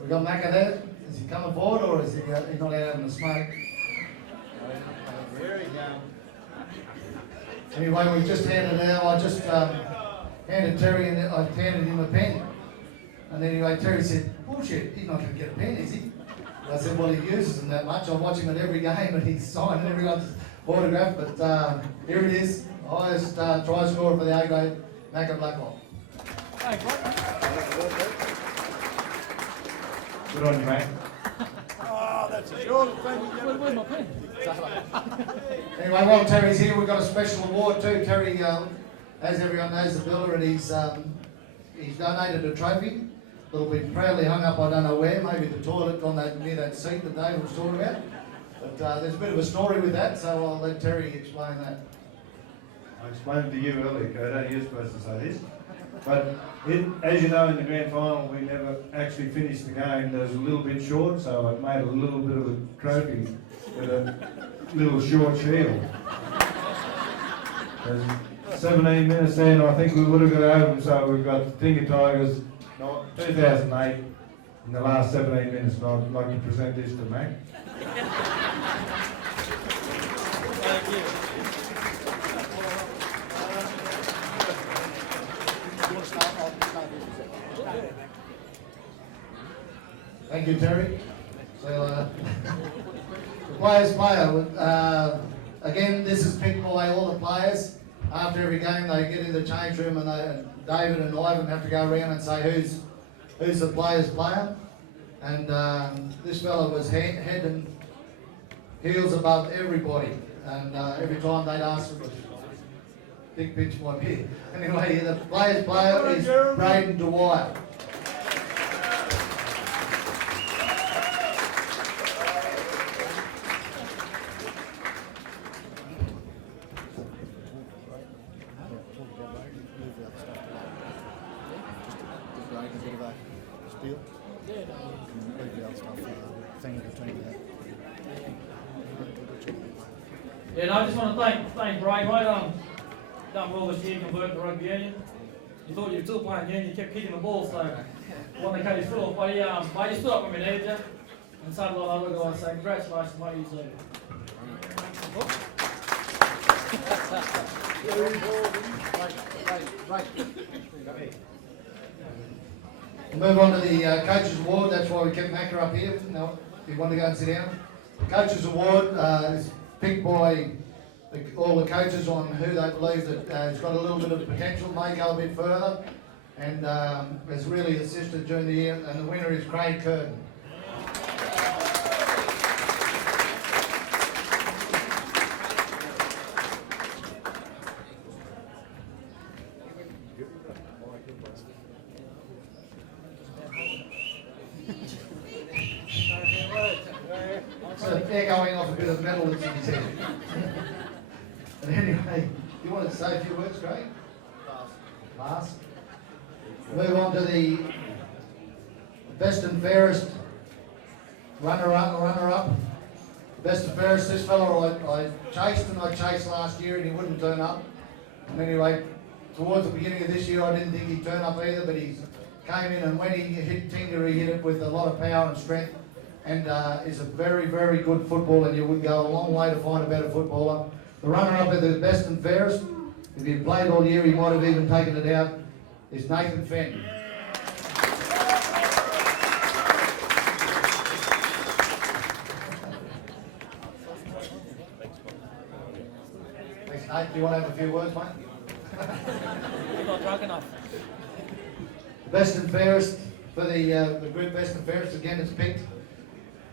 We got Macca there. Is he coming forward, or is he he's not out having a smoke? There he goes. Anyway, we just handed it out. I just handed Terry and I handed him a pen. And anyway, Terry said, "Bullshit, he's not going to get a pen, is he?" I said, "Well, he uses them that much. I watch him at every game, and he's signing everyone's autograph." But here it is, highest try scorer for the A grade, Macca Blacklock. Good on you, mate. Oh, that's a short thing. Where's my pen? Anyway, while Terry's here, we've got a special award too. Terry, as everyone knows, the builder, and he's donated a trophy that'll be proudly hung up, I don't know where, maybe the toilet on that near that seat that David was talking about. But there's a bit of a story with that, so I'll let Terry explain that. I explained to you earlier, Kurt, you're supposed to say this. But as you know, in the grand final, we never actually finished the game. There was a little bit short, so I made a little bit of a trophy with a little short shield. There's 17 minutes in, I think we would have got over them, so we've got Tingha Tigers 2008 in the last 17 minutes, and I'd like to present this to Mac. Thank you. Thank you, Terry. So, the players' player. Again, this is picked by all the players. After every game, they get in the change room, and David and Ivan have to go around and say who's the players' player. And this fella was head and heels above everybody. And every time they'd ask him, big pitch might be. Anyway, the players' player is Braden Dwyer. Yeah, no, I just want to thank Bray. Right done well this year, converted to rugby union. You thought you were still playing union, you kept kicking the ball, so when they cut his foot off, but you stood up when we needed you. And so did a lot of other guys, so congratulations, mate, you deserve We'll move on to the Coaches Award. That's why we kept Macca up here. No, if you want to go and sit down. The Coaches Award is picked by all the coaches on who they believe that has got a little bit of potential, may go a bit further, and has really assisted during the year. And the winner is Craig Curtin. So echoing off a bit of metal that's in his head. But anyway, you wanted to say a few words, Craig? Pass. Move on to the best and fairest runner-up. Best and fairest, this fellow I chased last year and he wouldn't turn up. And anyway, towards the beginning of this year I didn't think he'd turn up either, but he came in, and when he hit Tingha, he hit it with a lot of power and strength, and is a very, very good footballer, and you would go a long way to find a better footballer. The runner-up of the best and fairest, if he played all year, he might have even taken it out, is Nathan Fenn. Thanks, Nate. Do you want to have a few words, mate? You're not drunk enough. Best and fairest for the group best and fairest, again it's picked.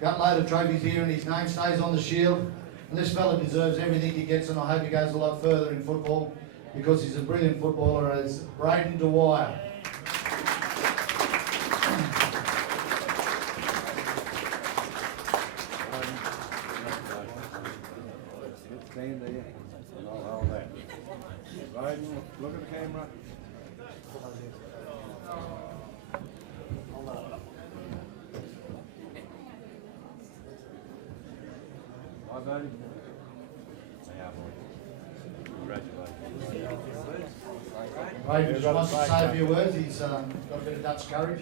Got a load of trophies here and his name stays on the shield. And this fella deserves everything he gets, and I hope he goes a lot further in football because he's a brilliant footballer, as Braden Dwyer. Stand there, and I'll hold that. Right, look at the camera. Hi, buddy. Yeah, boy. Congratulations. Braden just wants to say a few words. He's got a bit of Dutch courage.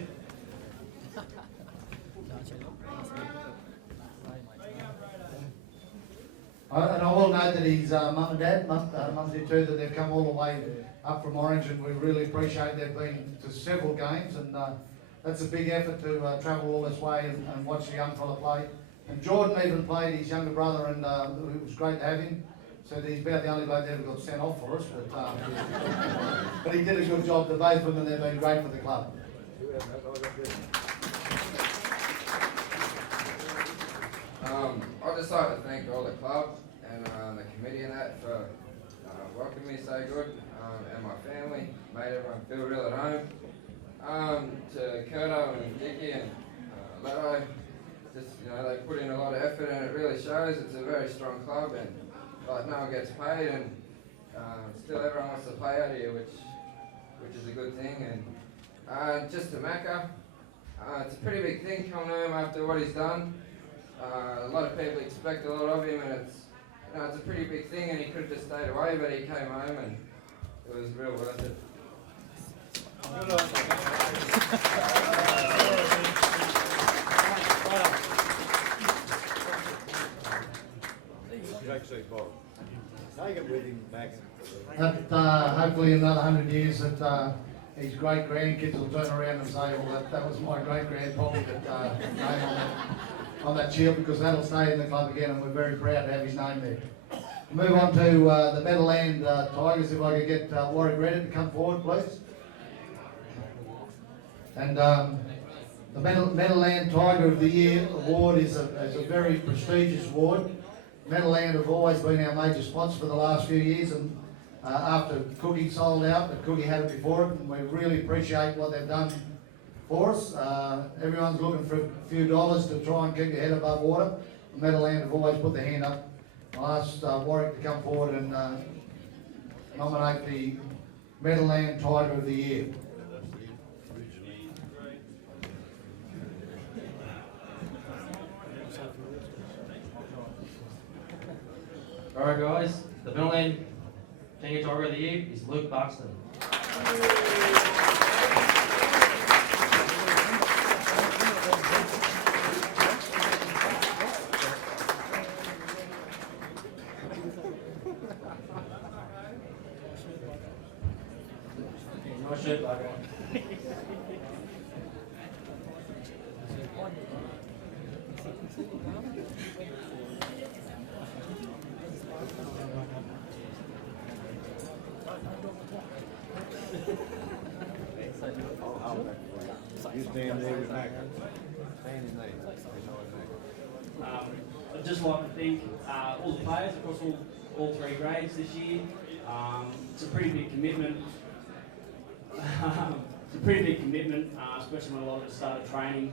And I will note that his mum and dad, mum's here too, that they've come all the way up from Orange, and we really appreciate they've been to several games, and that's a big effort to travel all this way and watch the young fella play. And Jordan even played his younger brother, and it was great to have him. So he's about the only bloke that ever got sent off for us, but he did a good job to both of them, and they've been great for the club. I'd just like to thank all the club and the committee and that for welcoming me so good, and my family, made everyone feel real at home. To Curto and Dickie and Leto, just, you know, they put in a lot of effort, and it really shows. It's a very strong club, and like no one gets paid, and still everyone wants to play out here, which is a good thing. And just to Macca, it's a pretty big thing coming home after what he's done. A lot of people expect a lot of him, and it's a pretty big thing, and he could have just stayed away, but he came home, and it was real worth it. Take it with him back. Hopefully in another 100 years that his great grandkids will turn around and say, well, that was my great grandpa that name on that shield, because that'll stay in the club again, and we're very proud to have his name there. Move on to the Meadowland Tigers. If I could get Warwick Reddit to come forward, please. And the Meadowland Tiger of the Year award is a very prestigious award. Meadowland have always been our major sponsor for the last few years, and after Cookie sold out, but Cookie had it before it, and we really appreciate what they've done for us. Everyone's looking for a few dollars to try and keep your head above water. Meadowland have always put their hand up. I'll ask Warwick to come forward and nominate the Meadowland Tiger of the Year. Alright guys, the Meadowland Tingha Tiger of the Year is Luke Buxton. Nice shirt, black one. You stand there with Mac. Stand in there. I'd just like to thank all the players across all three grades this year. It's a pretty big commitment. Especially when a lot of us started training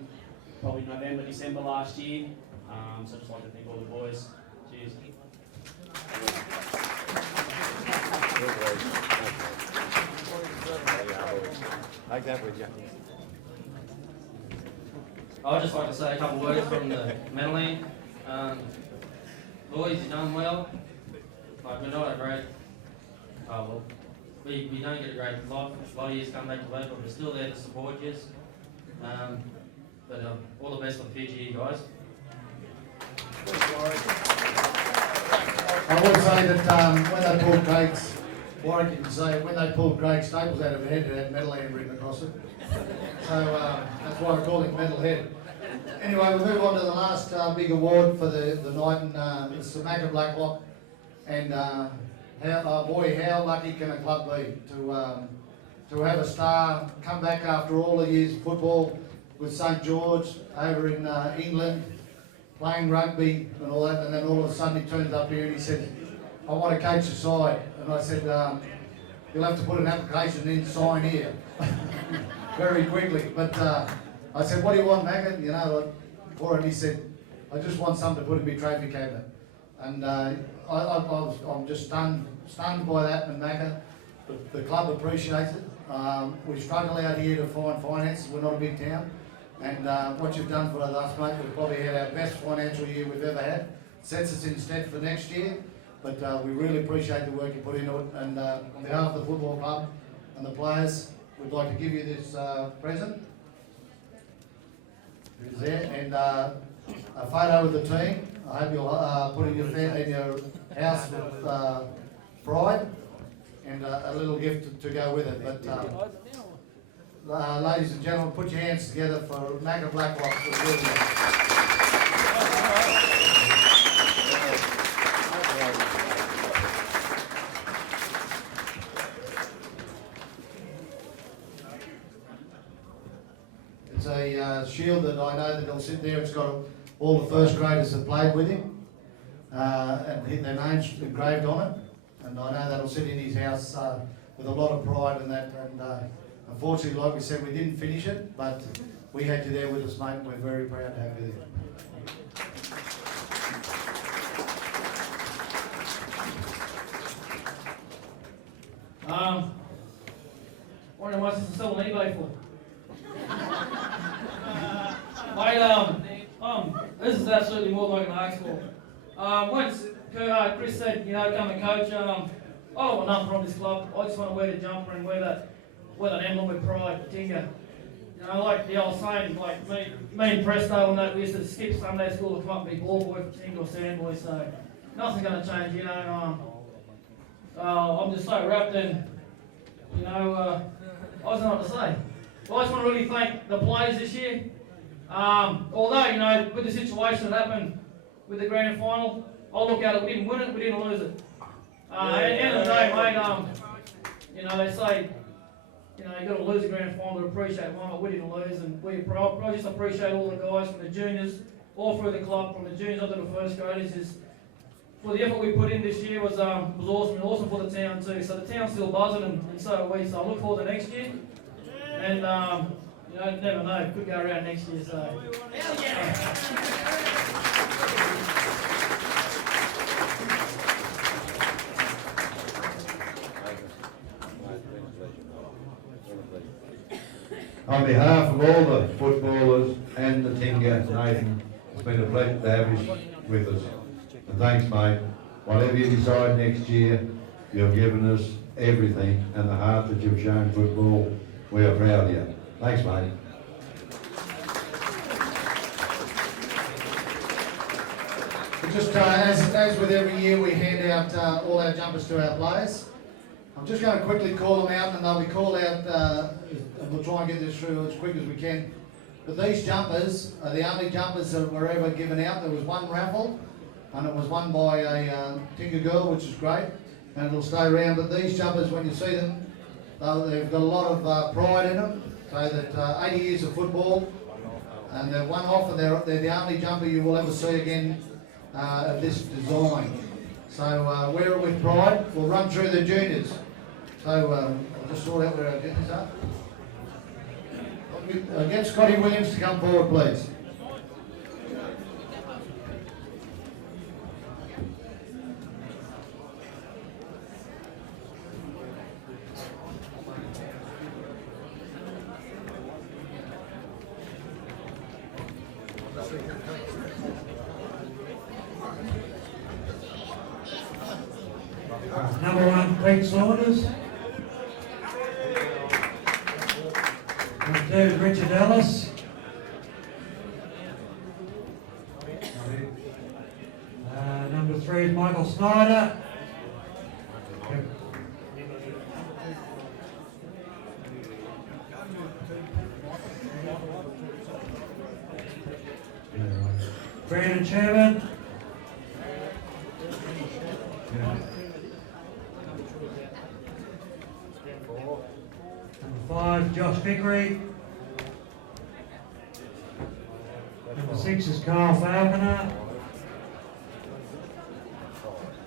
probably November, December last year. So I'd just like to thank all the boys. Cheers. Take that with you. I'd just like to say a couple of words from the Meadowland. Boys, you've done well. Like, we're not a great, we don't get a great lot. A lot of years come back to work, but we're still there to support you. But all the best for the future, you guys. I will say that when they pulled Craig's, Warwick can say, when they pulled Craig's staples out of her head, it had Meadowland written across it. So that's why I call it Meadowhead. Anyway, we move on to the last big award for the night, and it's the Macca Blacklock. And how lucky can a club be to have a star come back after all the years of football with St George over in England, playing rugby and all that, and then all of a sudden he turns up here and he said, I want to coach the side. And I said, you'll have to put an application in, sign here. Very quickly. But I said, what do you want, Macca? You know, for it, he said, I just want something to put in my trophy cabinet. And I'm just stunned by that, and Macca. The club appreciates it. We struggle out here to find finances. We're not a big town. And what you've done for us, mate, we've probably had our best financial year we've ever had. Sets us in stead for next year. But we really appreciate the work you put into it. And on behalf of the football club and the players, we'd like to give you this present. It's there. And a photo of the team. I hope you'll put in your house with pride. And a little gift to go with it. But ladies and gentlemen, put your hands together for Macca Blacklock. It's a shield that I know that it'll sit there. It's got all the first graders that played with him and their names engraved on it. And I know that'll sit in his house with a lot of pride and that. And unfortunately, like we said, we didn't finish it, but we had you there with us, mate. And we're very proud to have you there. Wondering what's this still on eBay for? Mate, this is absolutely more than I can ask for. Once Chris said, you know, come and coach, I don't want nothing from this club. I just want to wear the jumper and wear that emblem with pride, Tingha. You know, like the old saying, like me and Presto and that, we used to skip Sunday school to come up and be ball boy for Tingha or sandboy, so nothing's going to change, you know. I'm just so wrapped in, you know, I don't know what to say. But I just want to really thank the players this year. Although, you know, with the situation that happened with the grand final, I'll look at it, we didn't win it, we didn't lose it. At the end of the day, mate, you know, they say, you know, you got to lose a grand final to appreciate one, but we didn't lose, and I just appreciate all the guys from the juniors, all through the club, from the juniors up to the first graders, for the effort we put in this year was awesome, and awesome for the town too. So the town's still buzzing, and so are we. So I look forward to next year, and you know, never know, could go around next year. So. Hell yeah! On behalf of all the footballers and the Tingha, Nathan, it's been a pleasure to have you with us. And thanks, mate. Whatever you decide next year, you've given us everything and the heart that you've shown football. We are proud of you. Thanks, mate. Just as with every year, we hand out all our jumpers to our players. I'm just going to quickly call them out, and they'll be called out, and we'll try and get this through as quick as we can. But these jumpers are the only jumpers that were ever given out. There was one raffle, and it was won by a Tingha girl, which is great, and it'll stay around. But these jumpers, when you see them, they've got a lot of pride in them. So that 80 years of football, and they're one off, and they're the only jumper you will ever see again of this design. So wear it with pride. We'll run through the juniors. So I'll just sort out where our juniors are. Get Scotty Williams to come forward, please. Number 1, Pete Saunders. Number 2, Richard Ellis. Number 3 is Michael Snyder. Brandon Sherman. Number 5, Josh Vickery. Number 6 is Carl Falconer.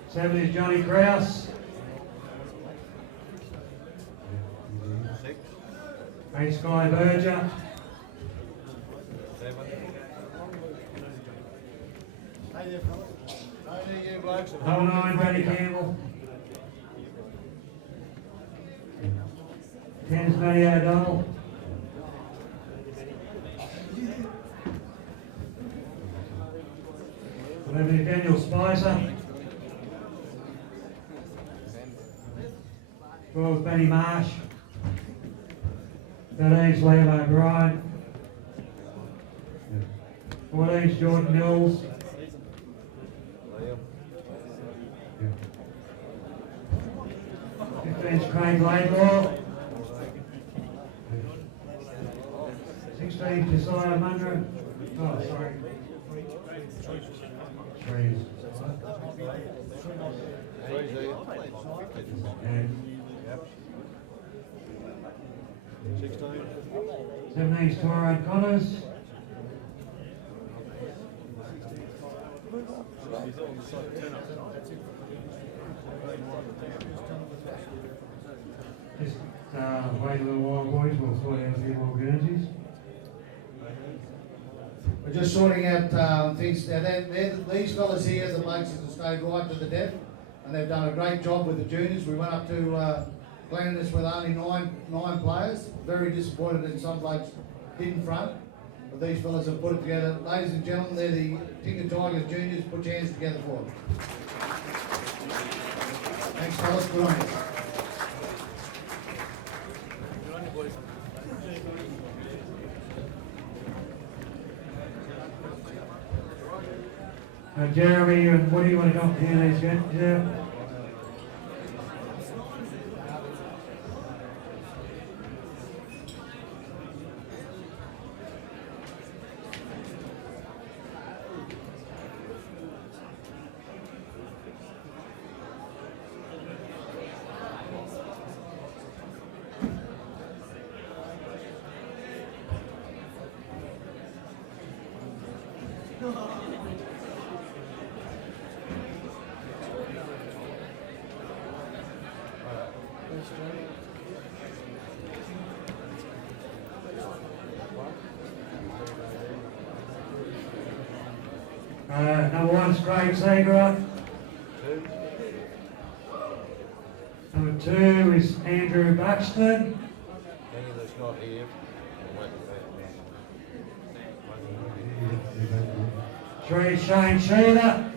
7 is Johnny Kraus. 8 Sky Berger. 9 Brady Campbell. 10 is Matty O'Donnell. 11 is Daniel Spicer. 12 is Benny Marsh. 13 is Liam O'Brien. 14 is Jordan Mills. 15 is Craig Laidlaw. 16 is Josiah Munro. Oh, sorry. 3 is. And 17 is Tyrone Connors. 'Wait a little while, boys, we'll sort out a few more Guernseys. We're just sorting out things. Now, these fellas here, the blokes that stayed right to the death, and they've done a great job with the juniors. We went up to Glennis with only nine players. Very disappointed in some blokes didn't front, but these fellas have put it together. Ladies and gentlemen, they're the Tingha Tigers juniors. Put your hands together for them. Thanks, fellas. Good on you. Jeremy and Woody, you want to come up here, these guys? Yeah. Number 1 is Craig Segra. Number 2 is Andrew Buxton. That's not here. 3 is Shane Sheeler.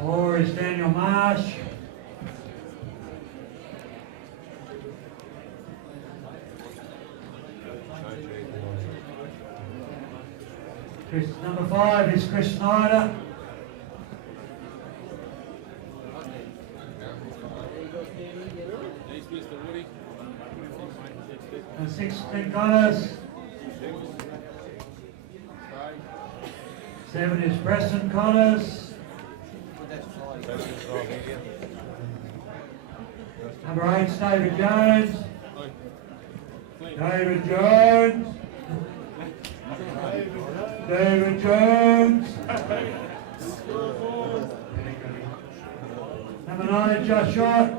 4 is Daniel Marsh. 5 is Chris Snyder. 6 Nick Connors. 7 is Preston Connors. Number 8 is David Jones. David Jones. David Jones. Number 9, Josh Short.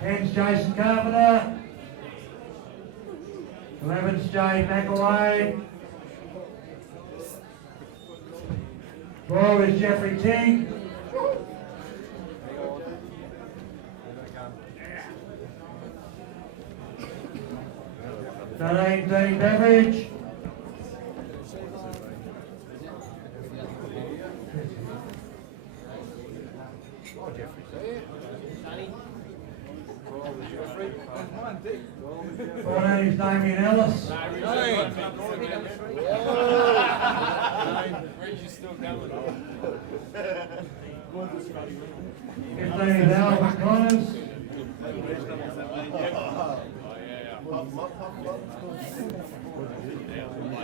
10 is Jason Carpenter. 11 is Jay McAway. 12 is Jeffrey Ting. 13, Dean Beveridge. 14 is Damien Ellis. Reggie's still coming. 15 is Albert Connors.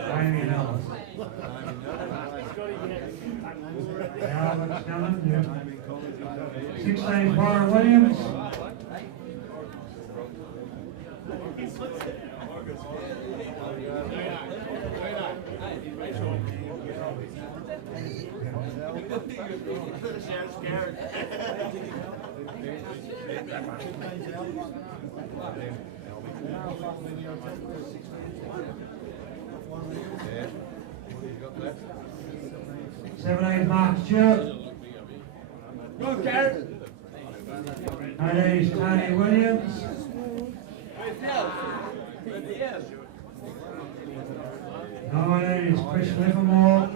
Damien Ellis. Albert's coming. 16, Byron Williams. Yeah. You got that? 17, Mark Stewart. Go, Garrett. 18, Tony Williams. 19 is Chris Livermore.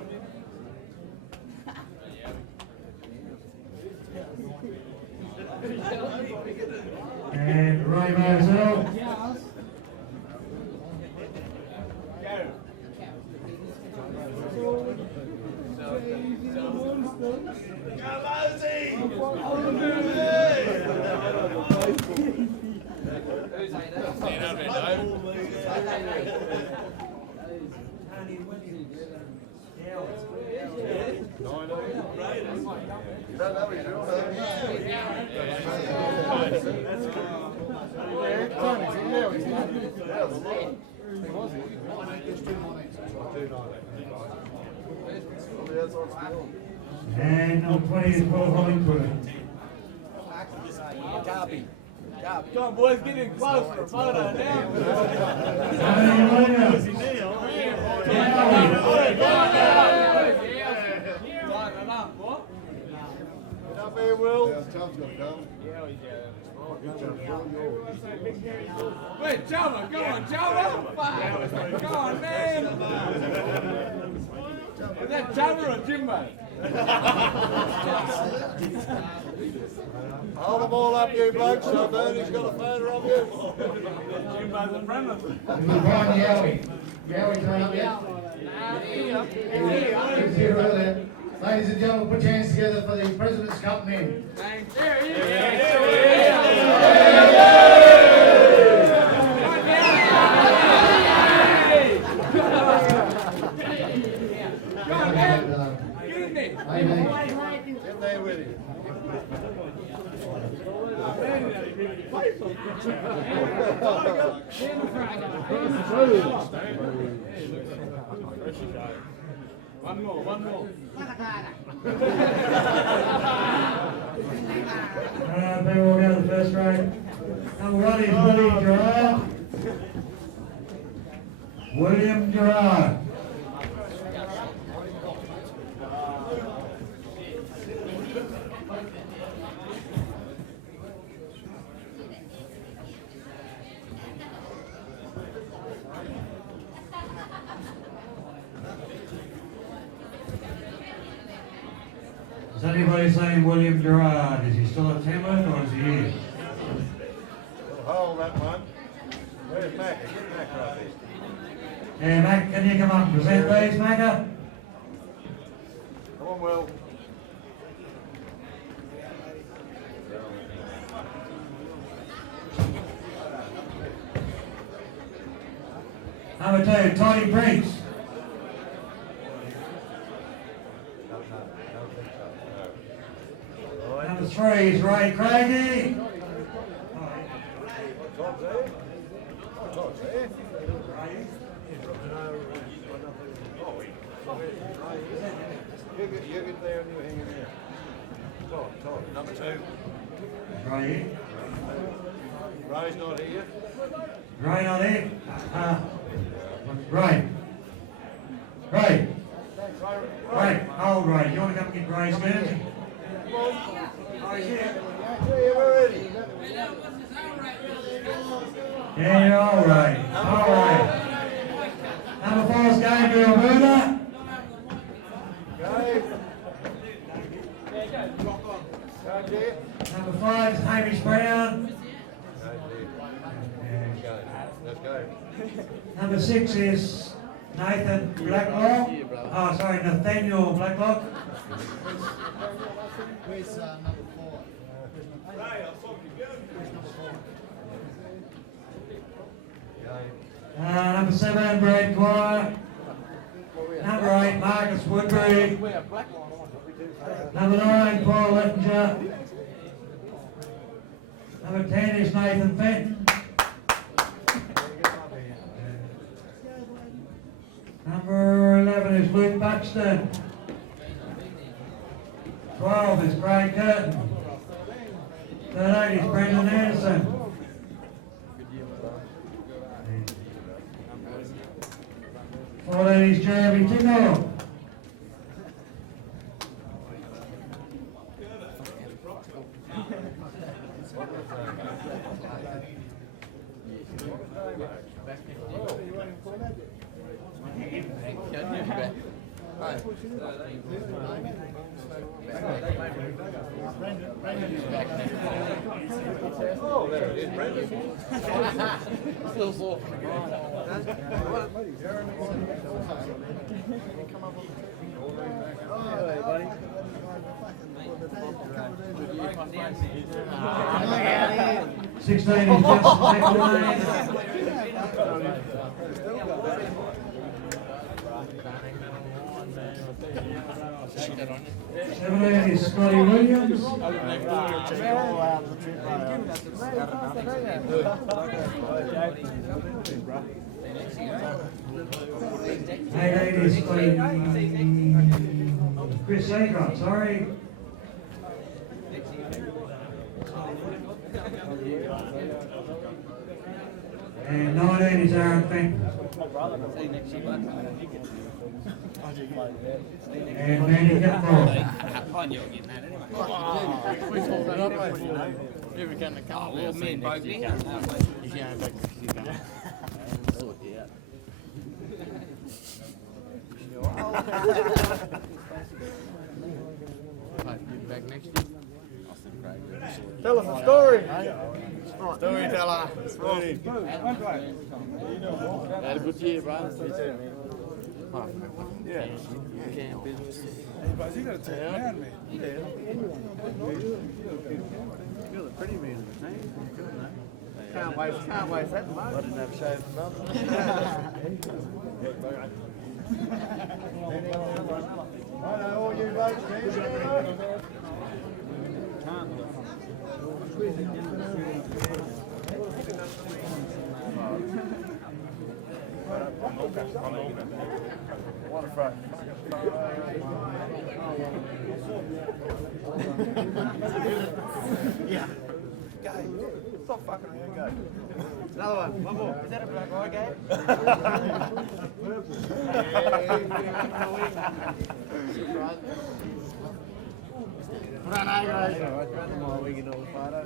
And Ray Moselle. And on 20 is Paul Hollingford. Come on, boys, get in close for a photo now. Get up here, Will. Yeah, Tom's got to go. Wait, Java, go on, Java! Come on, man! Is that Java or Jimbo? Hold them all up, you blokes, so Bernie's got a photo of you. Jimbo's a friend of We'll find Yowie. Yowie coming up yet? He's here earlier. Ladies and gentlemen, put your hands together for the President's Cup men. Get there with him. One more. They will go to the first grade. Number 1 is William Gerard. William Gerard. Is anybody saying William Gerard? Is he still at Tamworth or is he here? Hold that one. Where's Mac? Get Mac right there. Yeah, Mac, can you come up and present these, Macca? Come on, Will. Number 2, Toddy Prince. Number 3 is Ray Craigie. Todd's there. Todd's there. You get there and you hang in there. Todd. Number 2. Ray. Ray's not here. Ray not here? Ray. Ray. Ray, hold Ray. You want to come and get Ray's guernsey? Yeah, we're ready. Yeah, you're all right. All right. Number 4 is Gabriel Werner. Number 5 is Hamish Brown. Let's go. Number 6 is Nathan Blacklock. Oh, sorry, Nathaniel Blacklock. Where's number 4? Number 7, Brad Quire. Number 8, Marcus Woodbury. Number 9, Paul Lettinger. Number 10 is Nathan Fenton. Number 11 is Luke Buxton. 12 is Craig Curtin. 13 is Brendan Anderson. 14 is Jeremy Tingha. 16 is Justin McElwain. 17 is Scotty Williams. 18 is Chris Seacrop, sorry. And 19 is Aaron Fenton. And Manny Gutmore. Tell us a story. Storyteller. Had a good year, bro. Yeah. Hey, but you gotta take it out, man. Yeah. You're the pretty man of the team. Can't waste that much. I didn't have a shave for nothing. I know all you blokes, man. Waterfront. Yeah. Go. Stop fucking around, go. Another one more. Is that a black eye game? Run, guys. We can do a photo.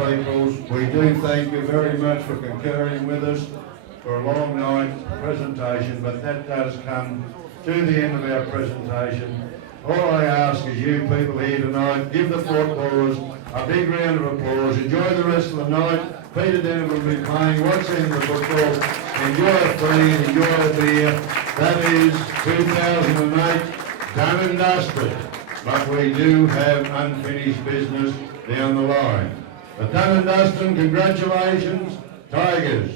Peoples, we do thank you very much for concurring with us for a long night presentation, but that does come to the end of our presentation. All I ask is you people here tonight, give the footballers a big round of applause, enjoy the rest of the night. Peter Denham will be playing, watch the end of the football, enjoy a free, enjoy a beer. That is 2008 done and dusted, but we do have unfinished business down the line. But done and dusted, congratulations, Tigers.